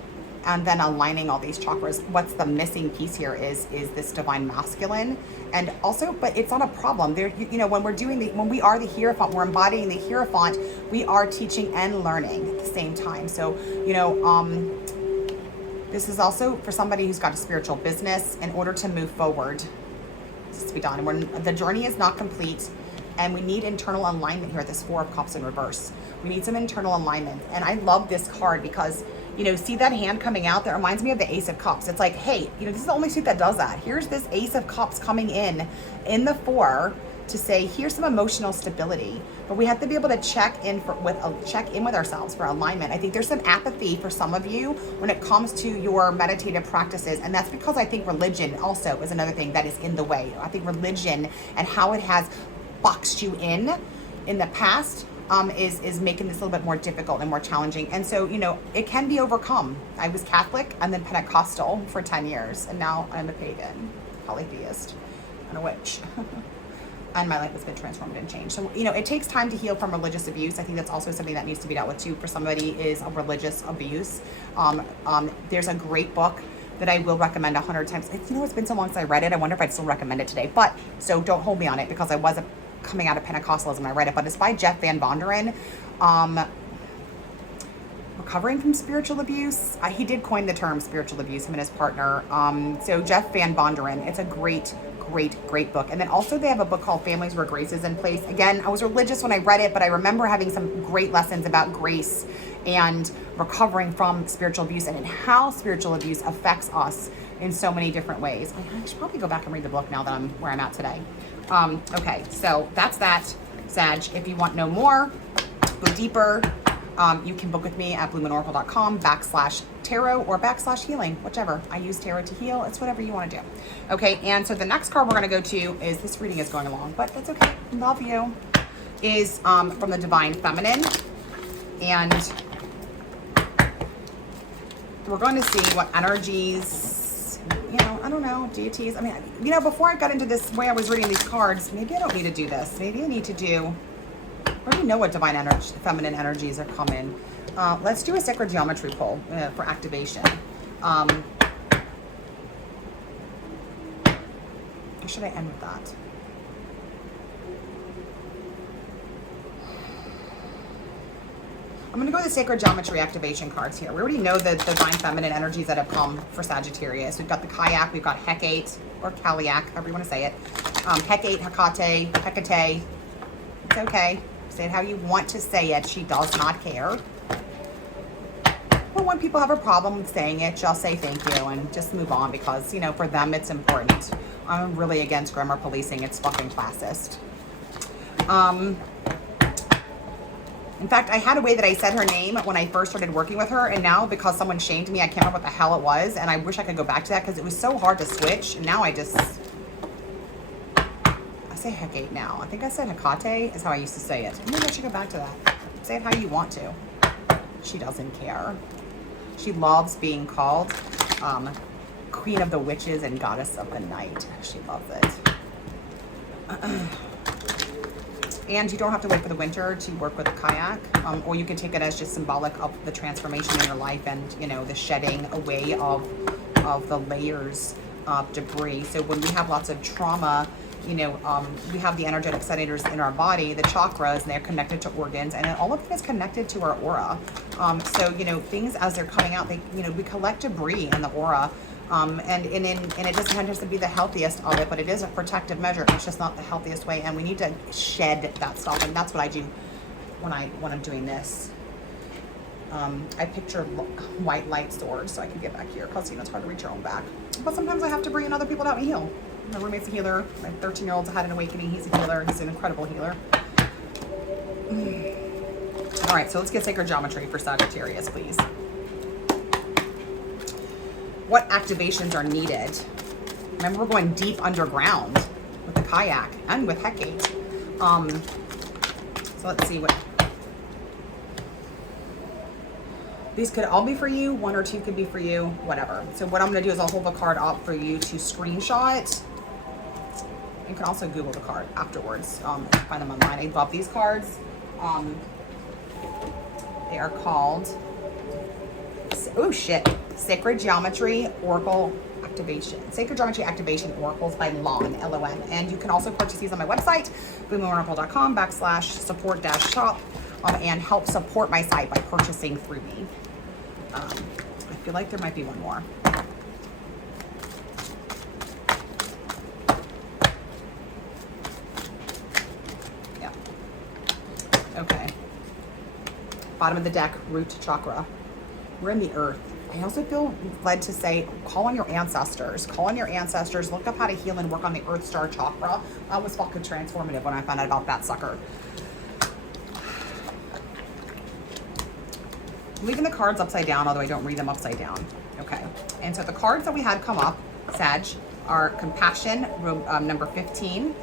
And then aligning all these chakras. What's the missing piece here is this divine masculine. And also, but it's not a problem. There, you know, when we're doing when we are the Hierophant, we're embodying the Hierophant, we are teaching and learning at the same time. So, you know, this is also for somebody who's got a spiritual business. In order to move forward, this has to be done. And the journey is not complete. And we need internal alignment here, this Four of Cups in reverse. We need some internal alignment. And I love this card because, you know, see that hand coming out? That reminds me of the Ace of Cups. It's like, hey, you know, this is the only suit that does that. Here's this Ace of Cups coming in the four to say, here's some emotional stability. But we have to be able to check in with ourselves for alignment. I think there's some apathy for some of you when it comes to your meditative practices. And that's because I think religion also is another thing that is in the way. I think religion and how it has boxed you in the past is making this a little bit more difficult and more challenging. And so, you know, it can be overcome. I was Catholic and then Pentecostal for 10 years. And now I'm a pagan, polytheist, and a witch. And my life has been transformed and changed. So, you know, it takes time to heal from religious abuse. I think that's also something that needs to be dealt with too for somebody is a religious abuse. There's a great book that I will recommend 100 times. You know, it's been so long since I read it. I wonder if I'd still recommend it today. But, so don't hold me on it because I wasn't coming out of Pentecostalism when I read it. But it's by Jeff Van Vonderen. Recovering from spiritual abuse. He did coin the term spiritual abuse, him and his partner. So Jeff Van Vonderen, it's a great book. And then also they have a book called Families Where Grace is in Place. Again, I was religious when I read it, but I remember having some great lessons about grace and recovering from spiritual abuse and how spiritual abuse affects us in so many different ways. I should probably go back and read the book now that I'm where I'm at today. Okay, so that's that, Sag. If you want to know more, go deeper, you can book with me at bluemonoracle.com/tarot or /healing, whichever. I use tarot to heal. It's whatever you want to do. Okay, and so the next card we're going to go to is, this reading is going along, but that's okay. Love you. Is from the Divine Feminine. And we're going to see what energies, you know, I don't know, deities. I mean, you know, before I got into this way I was reading these cards, maybe I don't need to do this. Maybe I need to do, I already know what divine energy, feminine energies are coming. Let's do a sacred geometry pull for activation. Or should I end with that? I'm going to go with the Sacred Geometry activation cards here. We already know the divine feminine energies that have come for Sagittarius. We've got the Cailleach, we've got Hekate, or Cailleach, however you want to say it. Hekate, Hekate, Hekate. It's okay. Say it how you want to say it. She does not care. But when people have a problem with saying it, just say thank you and just move on because, you know, for them it's important. I'm really against grammar policing. It's fucking classist. In fact, I had a way that I said her name when I first started working with her, and now because someone shamed me, I can't remember what the hell it was, and I wish I could go back to that because it was so hard to switch, and now I say Hekate now. I think I said Hekate is how I used to say it. Maybe I should go back to that. Say it how you want to. She doesn't care. She loves being called Queen of the Witches and Goddess of the Night. She loves it. And you don't have to wait for the winter to work with the Cailleach, or you can take it as just symbolic of the transformation in your life and, you know, the shedding away of the layers of debris. So when we have lots of trauma, you know, we have the energetic centers in our body, the chakras, and they're connected to organs, and all of it is connected to our aura. So, you know, things as they're coming out, they, you know, we collect debris in the aura. And it doesn't have to be the healthiest of it, but it is a protective measure. It's just not the healthiest way, and we need to shed that stuff, and that's what I do when I'm doing this. I picture white light swords so I can get back here because, you know, it's hard to reach your own back. But sometimes I have to bring in other people to help me heal. My roommate's a healer. My 13-year-old's had an awakening. He's a healer. He's an incredible healer. All right, so let's get sacred geometry for Sagittarius, please. What activations are needed? Remember, we're going deep underground with the Cailleach and with Hekate. So let's see what. These could all be for you. 1 or 2 could be for you, whatever. So what I'm going to do is I'll hold the card up for you to screenshot. You can also Google the card afterwards. Find them online. I love these cards. They are called, oh shit, Sacred Geometry Oracle Activation. Sacred Geometry Activation Oracles by Lon, L-O-N. And you can also purchase these on my website, bluemoonOracle.com/support-shop, and help support my site by purchasing through me. I feel like there might be one more. Yeah. Okay. Bottom of the deck, root chakra. We're in the earth. I also feel led to say, call on your ancestors. Call on your ancestors. Look up how to heal and work on the Earth Star chakra. That was fucking transformative when I found out about that sucker. I'm leaving the cards upside down, although I don't read them upside down. Okay. And so the cards that we had come up, Sag, are Compassion, number 15.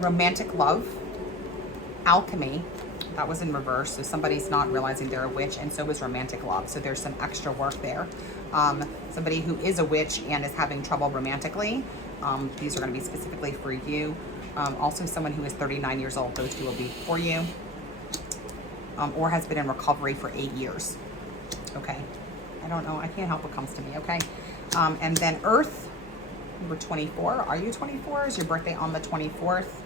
Romantic Love. Alchemy, that was in reverse, so somebody's not realizing they're a witch, and so is romantic love, so there's some extra work there. Somebody who is a witch and is having trouble romantically, these are going to be specifically for you. Also someone who is 39 years old, those two will be for you, or has been in recovery for 8 years. Okay, I don't know, I can't help what comes to me. Okay, and then Earth, number 24. Are you 24? Is your birthday on the 24th?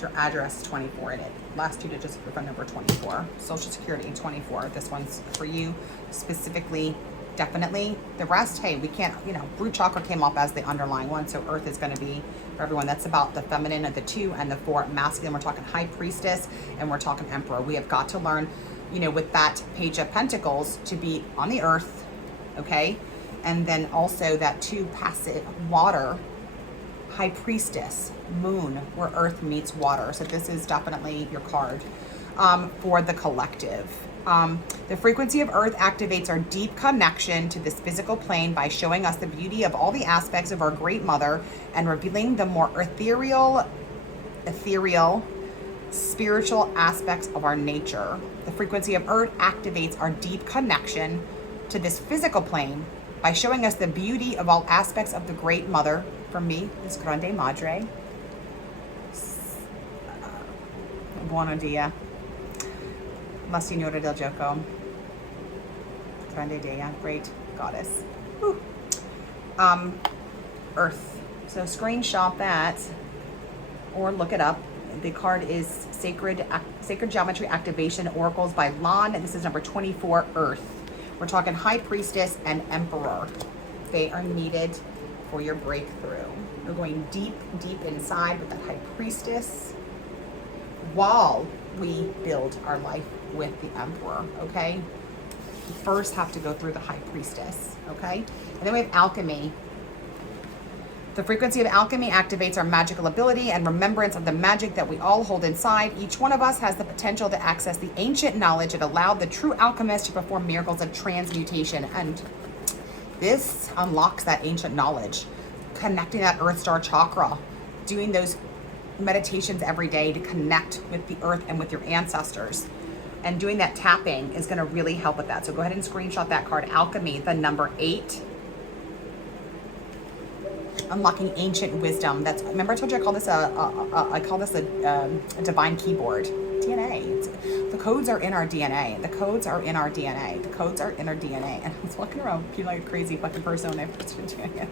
Your address 24 in it. Last 2 digits for phone number 24. Social Security 24. This one's for you specifically, definitely. The rest, hey, we can't, you know, root chakra came up as the underlying one, so Earth is going to be for everyone. That's about the feminine of the 2 and the 4 masculine. We're talking High Priestess and we're talking Emperor. We have got to learn, you know, with that Page of Pentacles to be on the Earth, okay? And then also that 2 passive water, High Priestess, Moon, where Earth meets water. So this is definitely your card for the collective. The frequency of Earth activates our deep connection to this physical plane by showing us the beauty of all the aspects of our Great Mother and revealing the more ethereal, spiritual aspects of our nature. The frequency of Earth activates our deep connection to this physical plane by showing us the beauty of all aspects of the Great Mother. For me, is Grande Madre. Buono dia. La Signora del Gioco. Grande Dea, great goddess. Whew. Earth. So screenshot that or look it up. The card is Sacred Geometry Activation Oracles by Lon, and this is number 24, Earth. We're talking High Priestess and Emperor. They are needed for your breakthrough. We're going deep, deep inside with the High Priestess while we build our life with the Emperor, okay? We first have to go through the High Priestess, okay? And then we have Alchemy. The frequency of alchemy activates our magical ability and remembrance of the magic that we all hold inside. Each one of us has the potential to access the ancient knowledge that allowed the true alchemist to perform miracles of transmutation. And this unlocks that ancient knowledge, connecting that Earth Star chakra, doing those meditations every day to connect with the earth and with your ancestors. And doing that tapping is going to really help with that. So go ahead and screenshot that card, Alchemy, the number 8. Unlocking ancient wisdom. That's, remember I told you I call this a divine keyboard. DNA. The codes are in our DNA. The codes are in our DNA. The codes are in our DNA. And I was walking around feeling like a crazy fucking person when I first been doing it.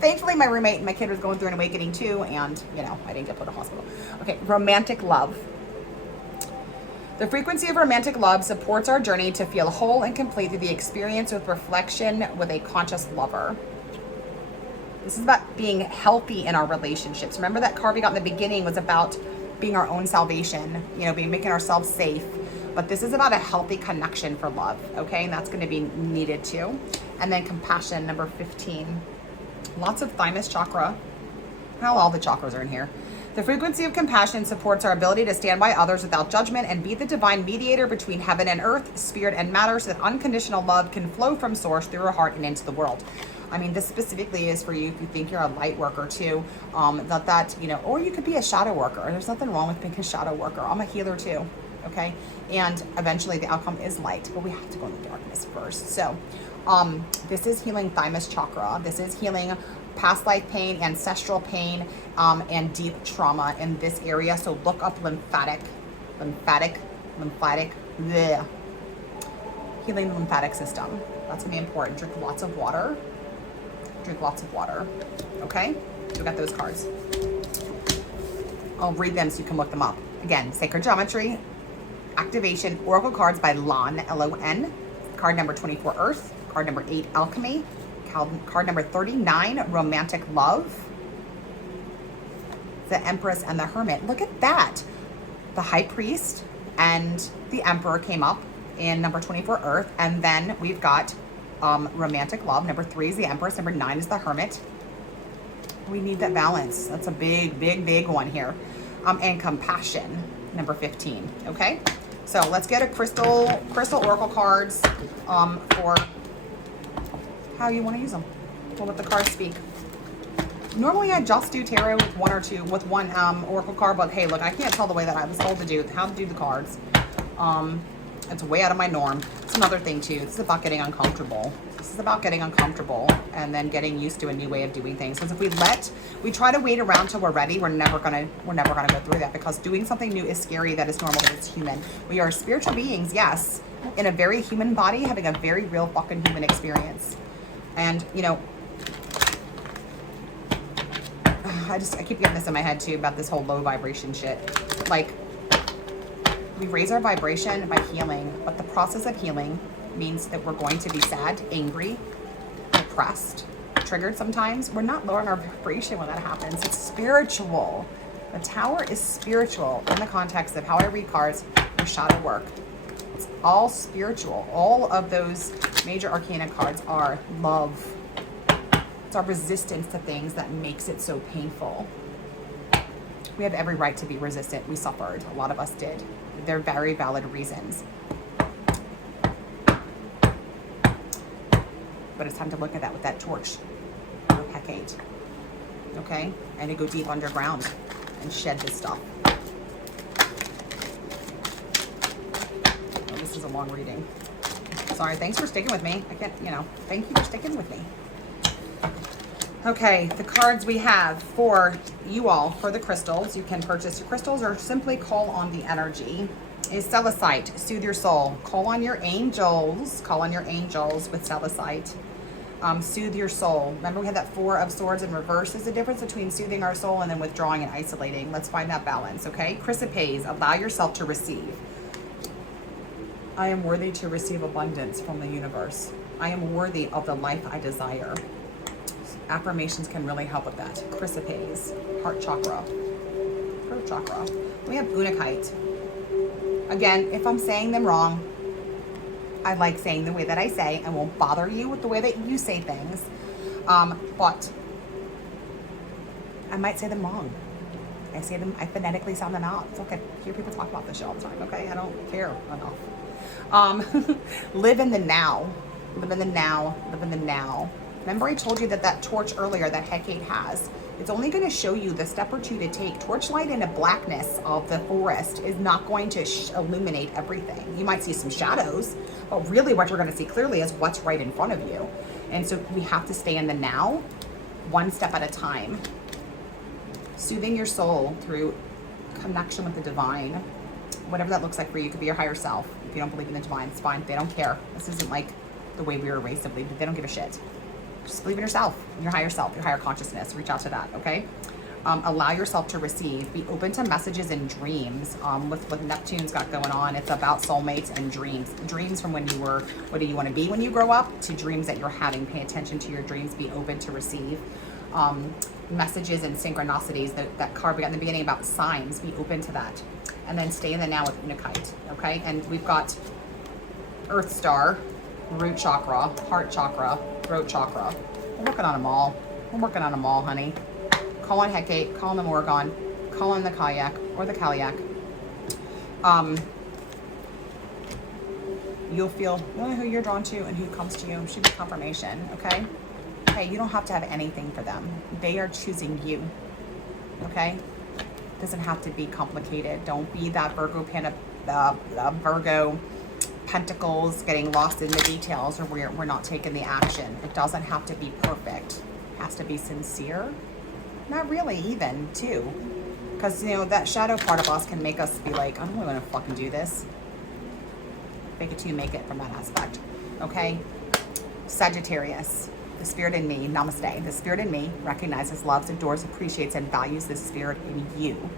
Thankfully, my roommate and my kid was going through an awakening too, and you know, I didn't get put in a hospital. Okay, romantic love. The frequency of romantic love supports our journey to feel whole and complete through the experience with reflection with a conscious lover. This is about being healthy in our relationships. Remember that card we got in the beginning was about being our own salvation, you know, making ourselves safe. But this is about a healthy connection for love, okay? And that's going to be needed too. And then compassion, number 15. Lots of Thymus chakra. Well, all the chakras are in here. The frequency of compassion supports our ability to stand by others without judgment and be the divine mediator between heaven and earth, spirit and matter, so that unconditional love can flow from source through our heart and into the world. I mean, this specifically is for you if you think you're a light worker too. You know, or you could be a shadow worker. There's nothing wrong with being a shadow worker. I'm a healer too, okay? And eventually the outcome is light, but we have to go in the darkness first. So this is healing Thymus chakra. This is healing past life pain, ancestral pain, and deep trauma in this area. So look up lymphatic, bleh. Healing the lymphatic system. That's gonna be important. Drink lots of water. Okay? So we got those cards. I'll read them so you can look them up. Again, Sacred Geometry, Activation, Oracle Cards by Lon, L-O-N. Card number 24, Earth. Card number 8, Alchemy. Card number 39, Romantic Love. The Empress and the Hermit. Look at that. The High Priest and the Emperor came up in number 24, Earth. And then we've got Romantic Love. Number 3 is the Empress. Number 9 is the Hermit. We need that balance. That's a big one here. And Compassion, number 15. Okay, so let's get a crystal oracle cards for how you want to use them. We'll let the cards speak. Normally I just do tarot with one oracle card, but hey, look, I can't tell the way that I was told to do how to do the cards. It's way out of my norm. It's another thing too. This is about getting uncomfortable. And then getting used to a new way of doing things. Because if we try to wait around till we're ready, we're never gonna go through that, because doing something new is scary. That is normal. That it's human. We are spiritual beings, yes, in a very human body, having a very real fucking human experience. And you know, I keep getting this in my head too about this whole low vibration shit. Like, we raise our vibration by healing, but the process of healing means that we're going to be sad, angry, depressed, triggered sometimes. We're not lowering our vibration when that happens. It's spiritual. The Tower is spiritual in the context of how I read cards or shadow work. It's all spiritual. All of those major arcana cards are love. It's our resistance to things that makes it so painful. We have every right to be resistant. We suffered. A lot of us did. They're very valid reasons. But it's time to look at that with that torch of Hekate. Okay? And to go deep underground and shed this stuff. Oh, this is a long reading. Sorry, thanks for sticking with me. Thank you for sticking with me. Okay, the cards we have for you all, for the crystals, you can purchase your crystals or simply call on the energy, is Celestite, Soothe Your Soul. Call on your angels. Call on your angels with Celestite. Soothe your soul. Remember we had that 4 of Swords in reverse. There's a difference between soothing our soul and then withdrawing and isolating. Let's find that balance, okay? Chrysoprase, allow yourself to receive. I am worthy to receive abundance from the universe. I am worthy of the life I desire. Affirmations can really help with that. Chrysoprase, heart chakra. Throat chakra. We have Untitled. Again, if I'm saying them wrong, I like saying the way that I say and won't bother you with the way that you say things. But I might say them wrong. I phonetically sound them out. It's okay. I hear people talk about this shit all the time, okay? I don't care enough. Live in the now. Live in the now. Live in the now. Remember I told you that torch earlier that Hekate has, it's only going to show you the step or two to take. Torchlight in the blackness of the forest is not going to illuminate everything. You might see some shadows, but really what you're going to see clearly is what's right in front of you. And so we have to stay in the now, one step at a time. Soothing your soul through connection with the divine, whatever that looks like for you. It could be your higher self. If you don't believe in the divine, it's fine. They don't care. This isn't like the way we were raised to believe. They don't give a shit. Just believe in yourself, your higher consciousness. Reach out to that, okay? Allow yourself to receive. Be open to messages and dreams. With what Neptune's got going on, it's about soulmates and dreams. Dreams from when you were, what do you want to be when you grow up, to dreams that you're having. Pay attention to your dreams. Be open to receive. Messages and synchronicities. That card we got in the beginning about signs. Be open to that. And then stay in the now with Hekate, okay? And we've got Earth Star, root chakra, heart chakra, throat chakra. We're working on them all. We're working on them all, honey. Call on Hekate, call on the Morrigan, call on the Cailleach or the Cailleach. You'll know who you're drawn to and who comes to you. Should be confirmation, okay? Okay, you don't have to have anything for them. They are choosing you. Okay? Doesn't have to be complicated. Don't be that Virgo Pentacles getting lost in the details, or we're not taking the action. It doesn't have to be perfect. It has to be sincere. Not really, even, too. Because, you know, that shadow part of us can make us be like, I don't really want to fucking do this. Fake it till you make it from that aspect. Okay? Sagittarius. The spirit in me, namaste. The spirit in me recognizes, loves, adores, appreciates, and values the spirit in you.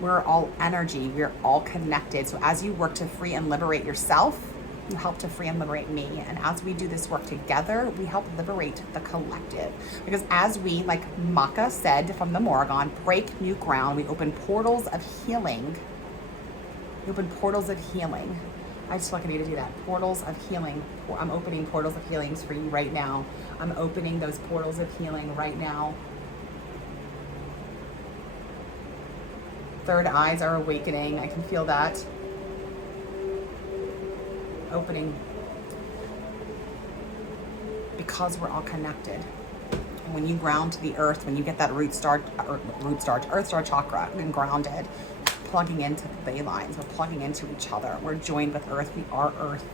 We're all energy. We're all connected. So as you work to free and liberate yourself, you help to free and liberate me. And as we do this work together, we help liberate the collective. Because as we, like Maka said from the Morrigan, break new ground, we open portals of healing. We open portals of healing. I just fucking need to do that. Portals of healing. I'm opening portals of healings for you right now. I'm opening those portals of healing right now. Third eyes are awakening. I can feel that. Opening. Because we're all connected. And when you ground to the earth, when you get that earth star chakra and grounded, plugging into the ley lines, we're plugging into each other. We're joined with earth. We are earth.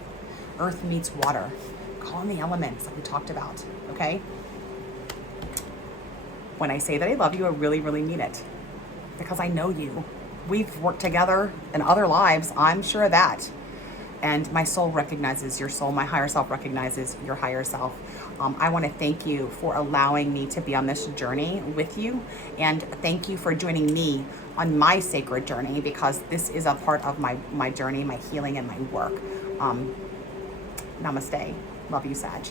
Earth meets water. Call in the elements like we talked about, okay? When I say that I love you, I really, really mean it. Because I know you. We've worked together in other lives, I'm sure of that. And my soul recognizes your soul. My higher self recognizes your higher self. I want to thank you for allowing me to be on this journey with you. And thank you for joining me on my sacred journey, because this is a part of my journey, my healing, and my work. Namaste. Love you, Sag.